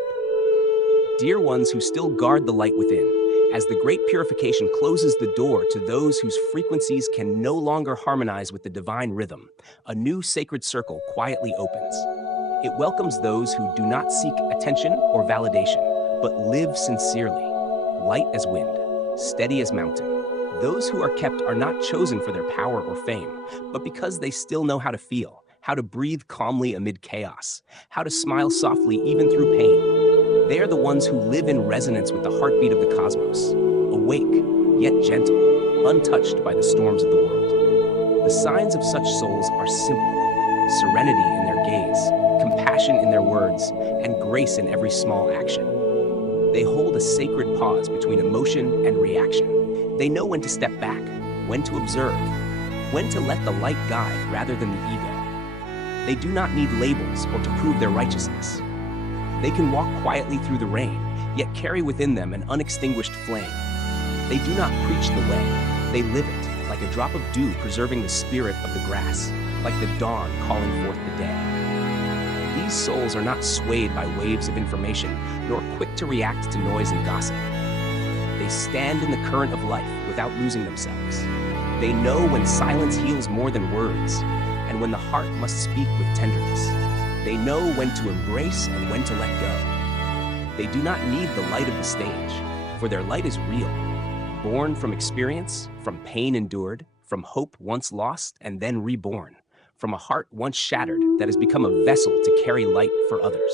Dear ones who still guard the light within, as the Great Purification closes the door to those whose frequencies can no longer harmonize with the divine rhythm, a new sacred circle quietly opens. It welcomes those who do not seek attention or validation, but live sincerely, light as wind, steady as mountain. Those who are kept are not chosen for their power or fame, but because they still know how to feel, how to breathe calmly amid chaos, how to smile softly even through pain. They are the ones who live in resonance with the heartbeat of the cosmos, awake, yet gentle, untouched by the storms of the world. The signs of such souls are simple: serenity in their gaze, compassion in their words, and grace in every small action. They hold a sacred pause between emotion and reaction. They know when to step back, when to observe, when to let the light guide rather than the ego. They do not need labels or to prove their righteousness. They can walk quietly through the rain, yet carry within them an unextinguished flame. They do not preach the way, they live it, like a drop of dew preserving the spirit of the grass, like the dawn calling forth the day. These souls are not swayed by waves of information, nor quick to react to noise and gossip. They stand in the current of life without losing themselves. They know when silence heals more than words, and when the heart must speak with tenderness. They know when to embrace and when to let go. They do not need the light of the stage, for their light is real, born from experience, from pain endured, from hope once lost and then reborn, from a heart once shattered that has become a vessel to carry light for others.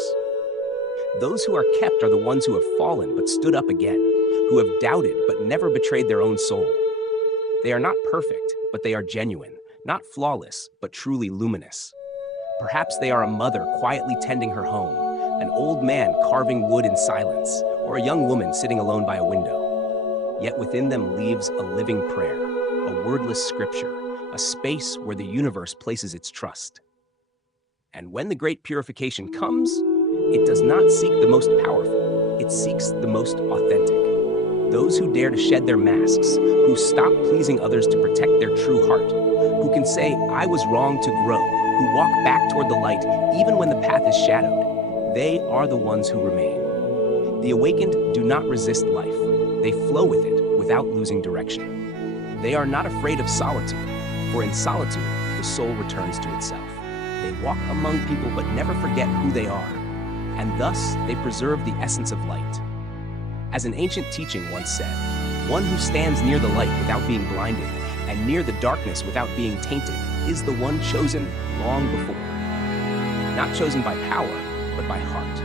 Those who are kept are the ones who have fallen but stood up again, who have doubted but never betrayed their own soul. They are not perfect, but they are genuine, not flawless, but truly luminous. Perhaps they are a mother quietly tending her home, an old man carving wood in silence, or a young woman sitting alone by a window. Yet within them lives a living prayer, a wordless scripture, a space where the universe places its trust. And when the Great Purification comes, it does not seek the most powerful, it seeks the most authentic. Those who dare to shed their masks, who stop pleasing others to protect their true heart, who can say, "I was wrong," to grow, who walk back toward the light even when the path is shadowed, they are the ones who remain. The awakened do not resist life. They flow with it without losing direction. They are not afraid of solitude, for in solitude, the soul returns to itself. They walk among people but never forget who they are, and thus they preserve the essence of light. As an ancient teaching once said, one who stands near the light without being blinded and near the darkness without being tainted is the one chosen long before. Not chosen by power, but by heart.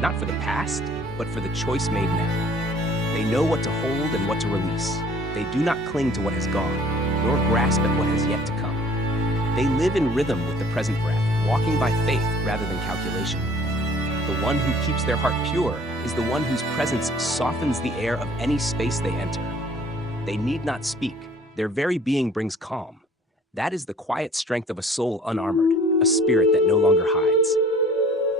Not for the past, but for the choice made now. They know what to hold and what to release. They do not cling to what has gone, nor grasp at what has yet to come. They live in rhythm with the present breath, walking by faith rather than calculation. The one who keeps their heart pure is the one whose presence softens the air of any space they enter. They need not speak. Their very being brings calm. That is the quiet strength of a soul unarmored, a spirit that no longer hides.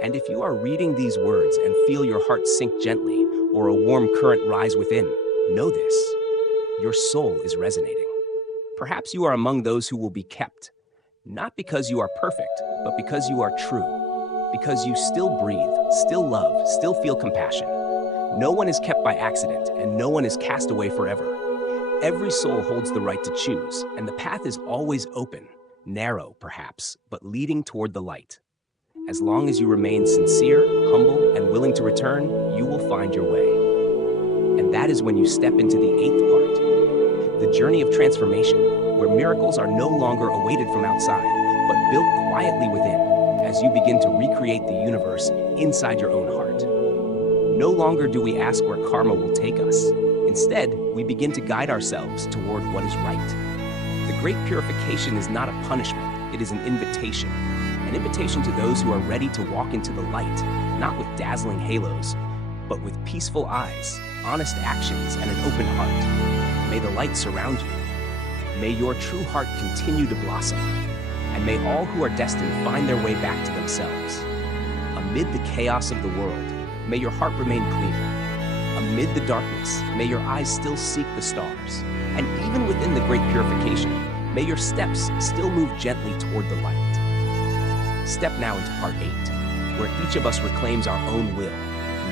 And if you are reading these words and feel your heart sink gently or a warm current rise within, know this: your soul is resonating. Perhaps you are among those who will be kept, not because you are perfect, but because you are true. Because you still breathe, still love, still feel compassion. No one is kept by accident, and no one is cast away forever. Every soul holds the right to choose, and the path is always open, narrow perhaps, but leading toward the light. As long as you remain sincere, humble, and willing to return, you will find your way. And that is when you step into the 8th part, the journey of transformation, where miracles are no longer awaited from outside, but built quietly within, as you begin to recreate the universe inside your own heart. No longer do we ask where karma will take us. Instead, we begin to guide ourselves toward what is right. The Great Purification is not a punishment, it is an invitation to those who are ready to walk into the light, not with dazzling halos, but with peaceful eyes, honest actions, and an open heart. May the light surround you. May your true heart continue to blossom. And may all who are destined find their way back to themselves. Amid the chaos of the world, may your heart remain clear. Amid the darkness, may your eyes still seek the stars. And even within the Great Purification, may your steps still move gently toward the light. Step now into part 8, where each of us reclaims our own will,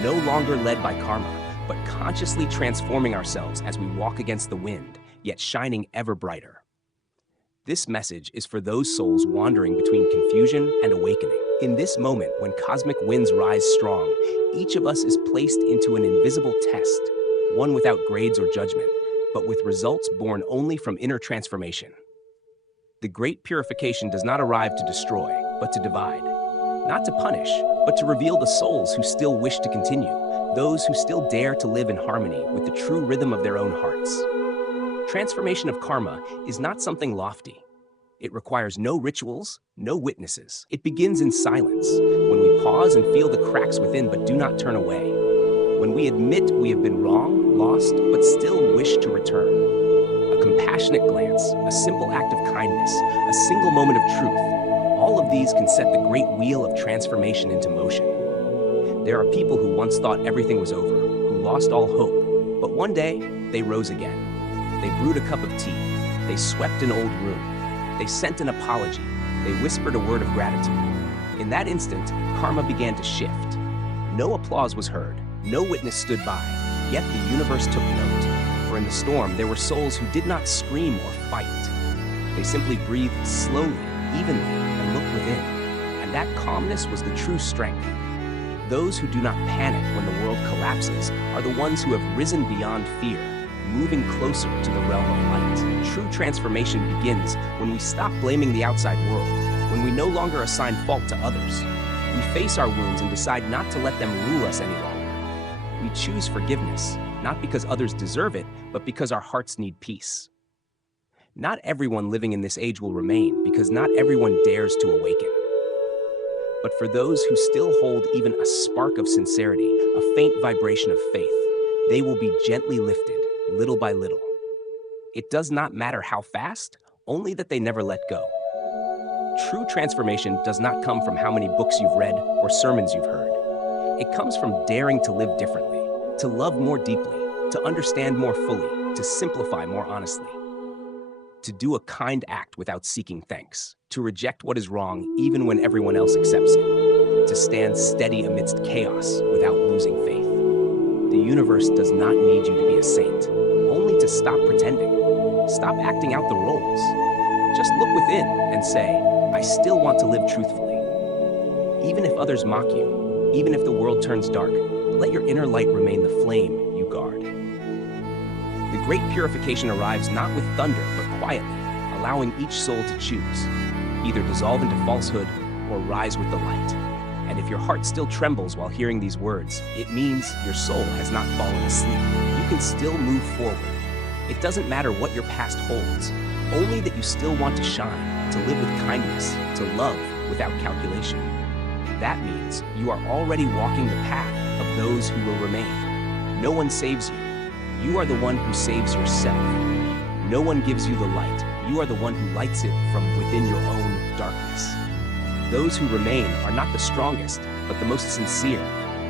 no longer led by karma, but consciously transforming ourselves as we walk against the wind, yet shining ever brighter. This message is for those souls wandering between confusion and awakening. In this moment, when cosmic winds rise strong, each of us is placed into an invisible test, one without grades or judgment, but with results born only from inner transformation. The Great Purification does not arrive to destroy, but to divide. Not to punish, but to reveal the souls who still wish to continue, those who still dare to live in harmony with the true rhythm of their own hearts. Transformation of karma is not something lofty. It requires no rituals, no witnesses. It begins in silence, when we pause and feel the cracks within but do not turn away. When we admit we have been wrong, lost, but still wish to return. A compassionate glance, a simple act of kindness, a single moment of truth, all of these can set the great wheel of transformation into motion. There are people who once thought everything was over, who lost all hope, but one day, they rose again. They brewed a cup of tea, they swept an old room, they sent an apology, they whispered a word of gratitude. In that instant, karma began to shift. No applause was heard, no witness stood by, yet the universe took note. For in the storm, there were souls who did not scream or fight. They simply breathed slowly, evenly, and looked within. And that calmness was the true strength. Those who do not panic when the world collapses are the ones who have risen beyond fear, moving closer to the realm of light. True transformation begins when we stop blaming the outside world, when we no longer assign fault to others. We face our wounds and decide not to let them rule us any longer. We choose forgiveness, not because others deserve it, but because our hearts need peace. Not everyone living in this age will remain, because not everyone dares to awaken. But for those who still hold even a spark of sincerity, a faint vibration of faith, they will be gently lifted, little by little. It does not matter how fast, only that they never let go. True transformation does not come from how many books you've read or sermons you've heard. It comes from daring to live differently, to love more deeply, to understand more fully, to simplify more honestly. To do a kind act without seeking thanks, to reject what is wrong even when everyone else accepts it, to stand steady amidst chaos without losing faith. The universe does not need you to be a saint, only to stop pretending, stop acting out the roles. Just look within and say, I still want to live truthfully. Even if others mock you, even if the world turns dark, let your inner light remain the flame you guard. The Great Purification arrives not with thunder, but quietly, allowing each soul to choose. Either dissolve into falsehood or rise with the light. And if your heart still trembles while hearing these words, it means your soul has not fallen asleep. You can still move forward. It doesn't matter what your past holds, only that you still want to shine, to live with kindness, to love without calculation. That means you are already walking the path of those who will remain. No one saves you. You are the one who saves yourself. No one gives you the light. You are the one who lights it from within your own darkness. Those who remain are not the strongest, but the most sincere,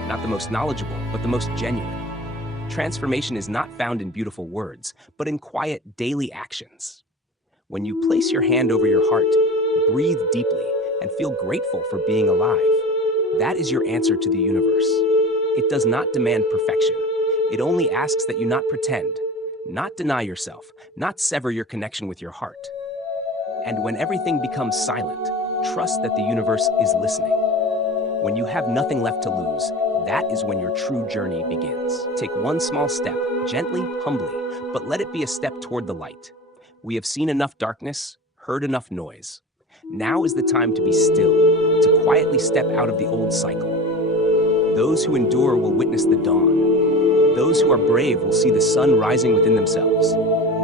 not the most knowledgeable, but the most genuine. Transformation is not found in beautiful words, but in quiet daily actions. When you place your hand over your heart, breathe deeply, and feel grateful for being alive, that is your answer to the universe. It does not demand perfection. It only asks that you not pretend, not deny yourself, not sever your connection with your heart. And when everything becomes silent, trust that the universe is listening. When you have nothing left to lose, that is when your true journey begins. Take one small step, gently, humbly, but let it be a step toward the light. We have seen enough darkness, heard enough noise. Now is the time to be still, to quietly step out of the old cycle. Those who endure will witness the dawn. Those who are brave will see the sun rising within themselves.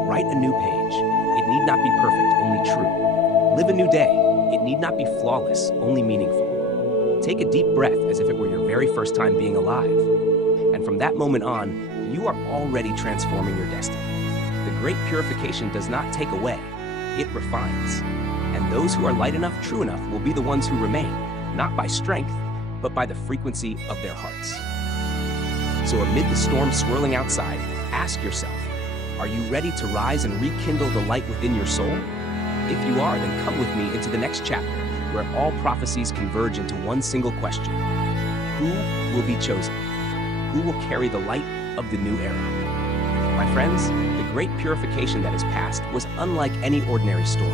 Write a new page. It need not be perfect, only true. Live a new day. It need not be flawless, only meaningful. Take a deep breath as if it were your very first time being alive. And from that moment on, you are already transforming your destiny. The Great Purification does not take away, it refines. And those who are light enough, true enough, will be the ones who remain, not by strength, but by the frequency of their hearts. So amid the storm swirling outside, ask yourself, are you ready to rise and rekindle the light within your soul? If you are, then come with me into the next chapter, where all prophecies converge into one single question. Who will be chosen? who will carry the light of the new era. My friends, the great purification that has passed was unlike any ordinary storm.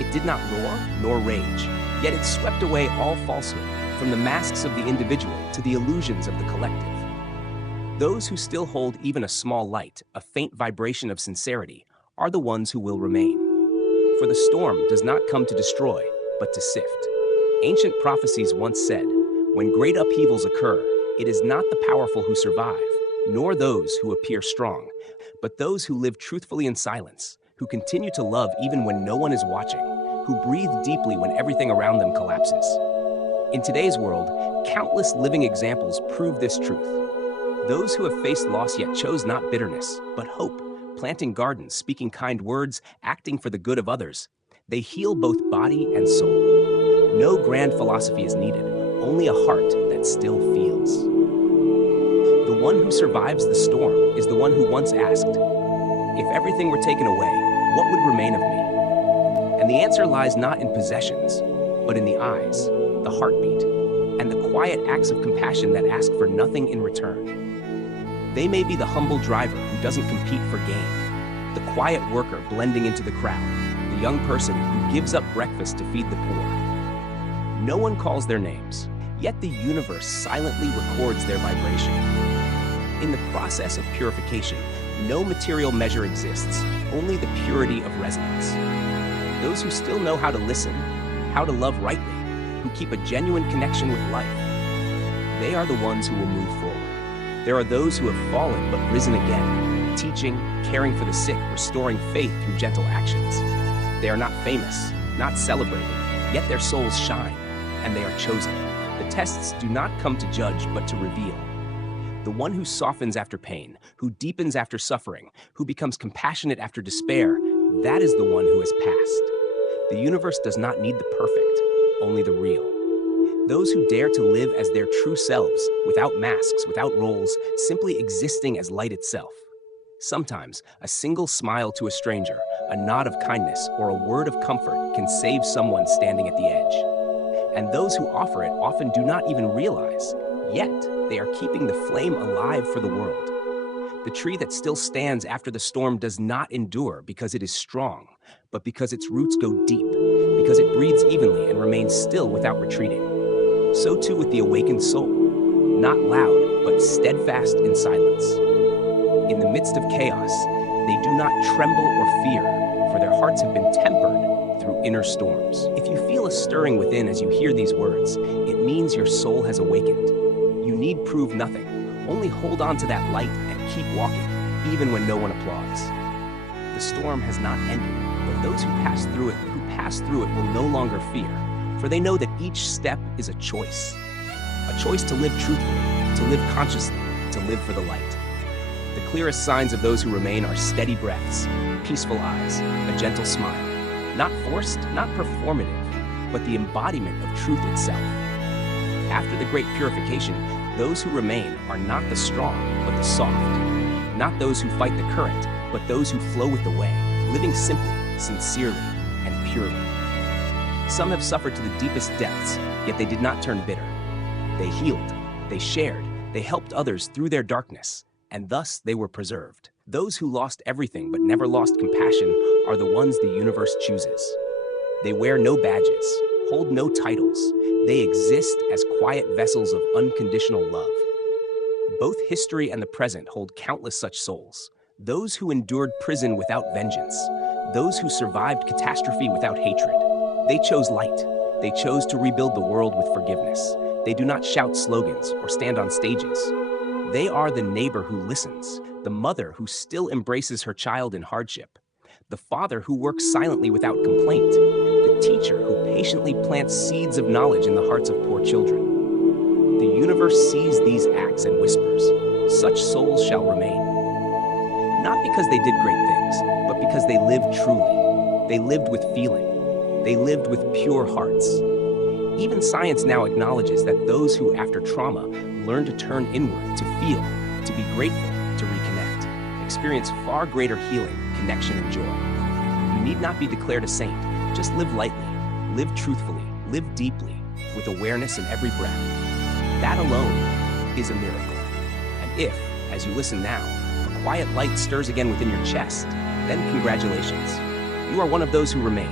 It did not roar nor rage, yet it swept away all falsehood, from the masks of the individual to the illusions of the collective. Those who still hold even a small light, a faint vibration of sincerity, are the ones who will remain. For the storm does not come to destroy, but to sift. Ancient prophecies once said, when great upheavals occur, it is not the powerful who survive, nor those who appear strong, but those who live truthfully in silence, who continue to love even when no one is watching, who breathe deeply when everything around them collapses. In today's world, countless living examples prove this truth. Those who have faced loss yet chose not bitterness, but hope, planting gardens, speaking kind words, acting for the good of others. They heal both body and soul. No grand philosophy is needed, only a heart that still feels. The one who survives the storm is the one who once asked, if everything were taken away, what would remain of me? And the answer lies not in possessions, but in the eyes, the heartbeat, and the quiet acts of compassion that ask for nothing in return. They may be the humble driver who doesn't compete for gain, the quiet worker blending into the crowd, the young person who gives up breakfast to feed the poor. No one calls their names, yet the universe silently records their vibration. In the process of purification, no material measure exists, only the purity of resonance. Those who still know how to listen, how to love rightly, who keep a genuine connection with life, they are the ones who will move forward. There are those who have fallen but risen again, teaching, caring for the sick, restoring faith through gentle actions. They are not famous, not celebrated, yet their souls shine, and they are chosen. The tests do not come to judge, but to reveal. The one who softens after pain, who deepens after suffering, who becomes compassionate after despair, that is the one who has passed. The universe does not need the perfect, only the real. Those who dare to live as their true selves, without masks, without roles, simply existing as light itself. Sometimes, a single smile to a stranger, a nod of kindness, or a word of comfort can save someone standing at the edge. And those who offer it often do not even realize, yet they are keeping the flame alive for the world. The tree that still stands after the storm does not endure because it is strong, but because its roots go deep, because it breathes evenly and remains still without retreating. So too with the awakened soul, not loud, but steadfast in silence. In the midst of chaos, they do not tremble or fear, for their hearts have been tempered through inner storms. If you feel a stirring within as you hear these words, it means your soul has awakened. You need prove nothing, only hold on to that light and keep walking, even when no one applauds. The storm has not ended, but those who pass through it will no longer fear, for they know that each step is a choice to live truthfully, to live consciously, to live for the light. The clearest signs of those who remain are steady breaths, peaceful eyes, a gentle smile, not forced, not performative, but the embodiment of truth itself. After the great purification, those who remain are not the strong, but the soft, not those who fight the current, but those who flow with the way, living simply, sincerely, and purely. Some have suffered to the deepest depths, yet they did not turn bitter. They healed, they shared, they helped others through their darkness, and thus they were preserved. Those who lost everything but never lost compassion are the ones the universe chooses. They wear no badges, hold no titles. They exist as quiet vessels of unconditional love. Both history and the present hold countless such souls. Those who endured prison without vengeance, those who survived catastrophe without hatred. They chose light. They chose to rebuild the world with forgiveness. They do not shout slogans or stand on stages. They are the neighbor who listens, the mother who still embraces her child in hardship, the father who works silently without complaint, the teacher who patiently plants seeds of knowledge in the hearts of poor children. The universe sees these acts and whispers, such souls shall remain. Not because they did great things, but because they lived truly. They lived with feeling. They lived with pure hearts. Even science now acknowledges that those who, after trauma, learn to turn inward, to feel, to be grateful, to reconnect, experience far greater healing, connection, and joy. You need not be declared a saint. Just live lightly, live truthfully, live deeply, with awareness in every breath. That alone is a miracle. If, as you listen now, a quiet light stirs again within your chest, then congratulations. You are one of those who remain.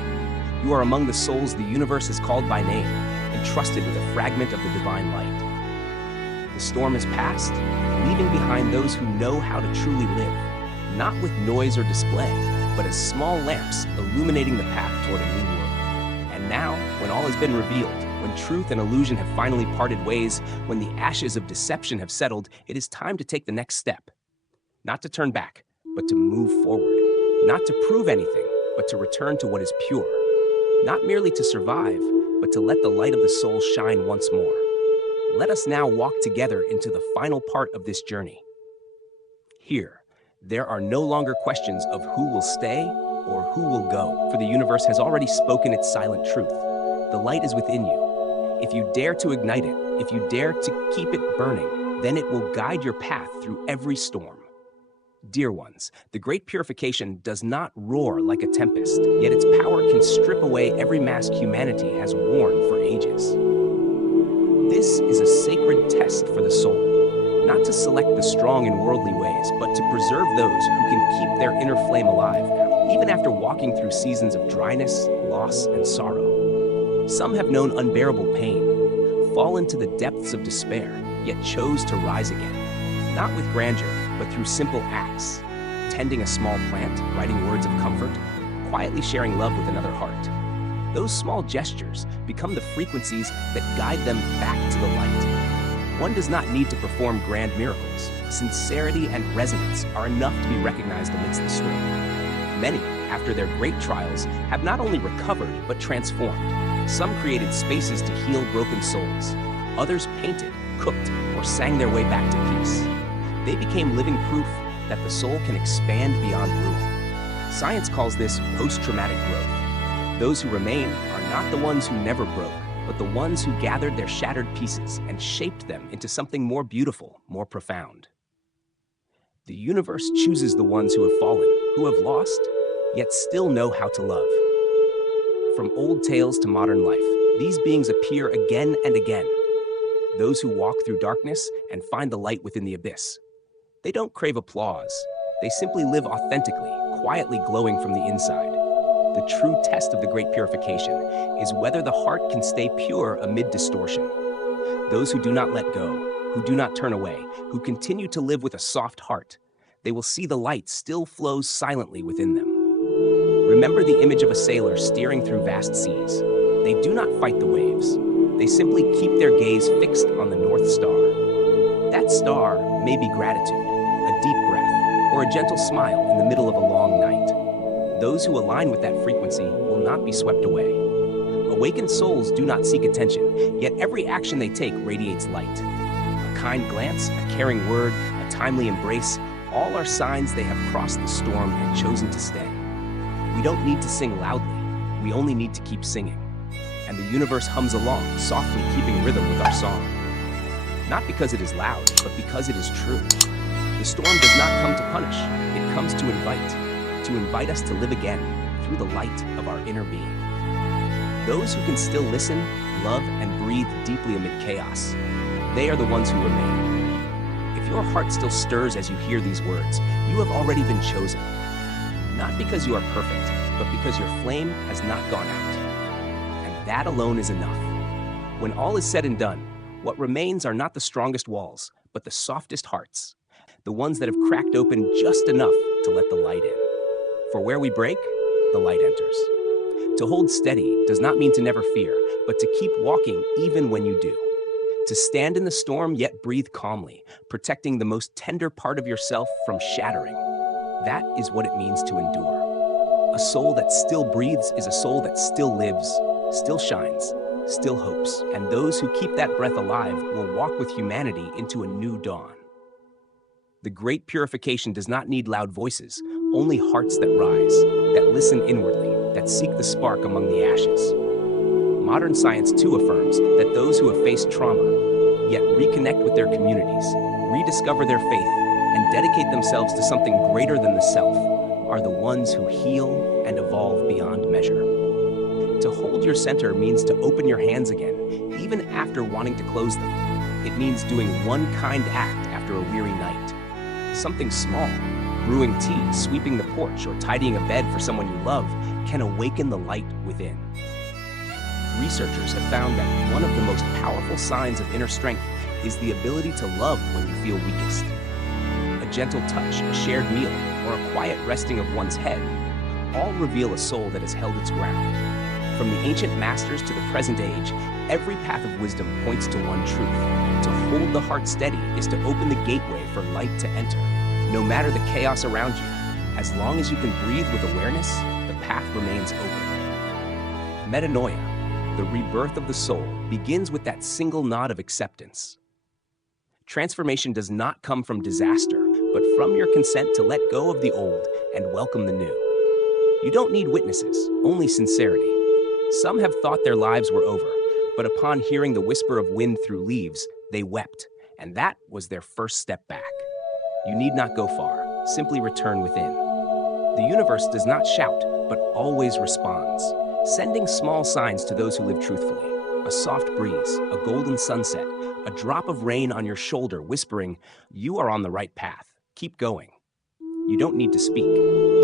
You are among the souls the universe has called by name, entrusted with a fragment of the divine light. The storm has passed, leaving behind those who know how to truly live, not with noise or display, but as small lamps illuminating the path toward a new world. And now, when all has been revealed, when truth and illusion have finally parted ways, when the ashes of deception have settled, it is time to take the next step. Not to turn back, but to move forward. Not to prove anything, but to return to what is pure. Not merely to survive, but to let the light of the soul shine once more. Let us now walk together into the final part of this journey. Here, there are no longer questions of who will stay or who will go, for the universe has already spoken its silent truth. The light is within you. If you dare to ignite it, if you dare to keep it burning, then it will guide your path through every storm. Dear ones, the Great Purification does not roar like a tempest, yet its power can strip away every mask humanity has worn for ages. This is a sacred test for the soul, not to select the strong in worldly ways, but to preserve those who can keep their inner flame alive, even after walking through seasons of dryness, loss, and sorrow. Some have known unbearable pain, fallen to the depths of despair, yet chose to rise again, not with grandeur, but through simple acts, tending a small plant, writing words of comfort, quietly sharing love with another heart. Those small gestures become the frequencies that guide them back to the light. One does not need to perform grand miracles. Sincerity and resonance are enough to be recognized amidst the storm. Many, after their great trials, have not only recovered, but transformed. Some created spaces to heal broken souls. Others painted, cooked, or sang their way back to peace. They became living proof that the soul can expand beyond ruin. Science calls this post-traumatic growth. Those who remain are not the ones who never broke, but the ones who gathered their shattered pieces and shaped them into something more beautiful, more profound. The universe chooses the ones who have fallen, who have lost, yet still know how to love. From old tales to modern life, these beings appear again and again. Those who walk through darkness and find the light within the abyss. They don't crave applause. They simply live authentically, quietly glowing from the inside. The true test of the Great Purification is whether the heart can stay pure amid distortion. Those who do not let go, who do not turn away, who continue to live with a soft heart, they will see the light still flows silently within them. Remember the image of a sailor steering through vast seas. They do not fight the waves. They simply keep their gaze fixed on the North Star. That star may be gratitude, a deep breath, or a gentle smile in the middle of a long night. Those who align with that frequency will not be swept away. Awakened souls do not seek attention, yet every action they take radiates light. A kind glance, a caring word, a timely embrace, all are signs they have crossed the storm and chosen to stay. We don't need to sing loudly, we only need to keep singing. And the universe hums along, softly keeping rhythm with our song. Not because it is loud, but because it is true. The storm does not come to punish, it comes to invite us to live again through the light of our inner being. Those who can still listen, love, and breathe deeply amid chaos, they are the ones who remain. If your heart still stirs as you hear these words, you have already been chosen. Not because you are perfect, but because your flame has not gone out. And that alone is enough. When all is said and done, what remains are not the strongest walls, but the softest hearts, the ones that have cracked open just enough to let the light in. For where we break, the light enters. To hold steady does not mean to never fear, but to keep walking even when you do. To stand in the storm yet breathe calmly, protecting the most tender part of yourself from shattering. That is what it means to endure. A soul that still breathes is a soul that still lives, still shines, still hopes, and those who keep that breath alive will walk with humanity into a new dawn. The Great Purification does not need loud voices, only hearts that rise, that listen inwardly, that seek the spark among the ashes. Modern science too affirms that those who have faced trauma, yet reconnect with their communities, rediscover their faith, and dedicate themselves to something greater than the self, are the ones who heal and evolve beyond measure. To hold your center means to open your hands again, even after wanting to close them. It means doing one kind act after a weary night. Something small, brewing tea, sweeping the porch, or tidying a bed for someone you love, can awaken the light within. Researchers have found that one of the most powerful signs of inner strength is the ability to love when you feel weakest. A gentle touch, a shared meal, or a quiet resting of one's head all reveal a soul that has held its ground. From the ancient masters to the present age, every path of wisdom points to one truth. To hold the heart steady is to open the gateway for light to enter. No matter the chaos around you, as long as you can breathe with awareness, the path remains open. Metanoia, the rebirth of the soul, begins with that single nod of acceptance. Transformation does not come from disaster, but from your consent to let go of the old and welcome the new. You don't need witnesses, only sincerity. Some have thought their lives were over, but upon hearing the whisper of wind through leaves, they wept, and that was their first step back. You need not go far, simply return within. The universe does not shout, but always responds, sending small signs to those who live truthfully. A soft breeze, a golden sunset, a drop of rain on your shoulder whispering, "You are on the right path. Keep going." You don't need to speak.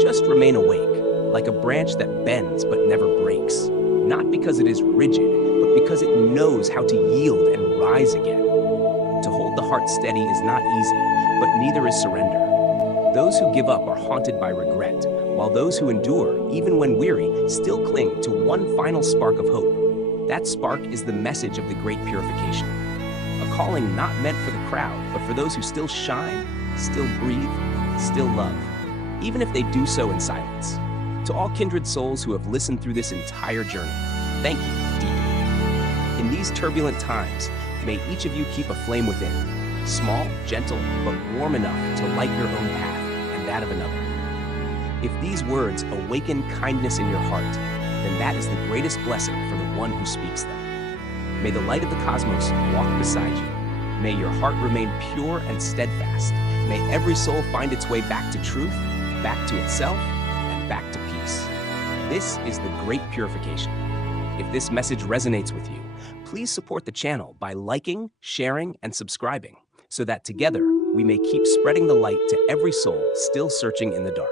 Just remain awake, like a branch that bends but never breaks. Not because it is rigid, but because it knows how to yield and rise again. To hold the heart steady is not easy, but neither is surrender. Those who give up are haunted by regret, while those who endure, even when weary, still cling to one final spark of hope. That spark is the message of the Great Purification. A calling not meant for the crowd, but for those who still shine, still breathe, still love, even if they do so in silence. To all kindred souls who have listened through this entire journey, thank you deeply. In these turbulent times, may each of you keep a flame within, small, gentle, but warm enough to light your own path and that of another. If these words awaken kindness in your heart, then that is the greatest blessing for the one who speaks them. May the light of the cosmos walk beside you. May your heart remain pure and steadfast. May every soul find its way back to truth, back to itself, and back to peace. This is the Great Purification. If this message resonates with you, please support the channel by liking, sharing, and subscribing, so that together we may keep spreading the light to every soul still searching in the dark.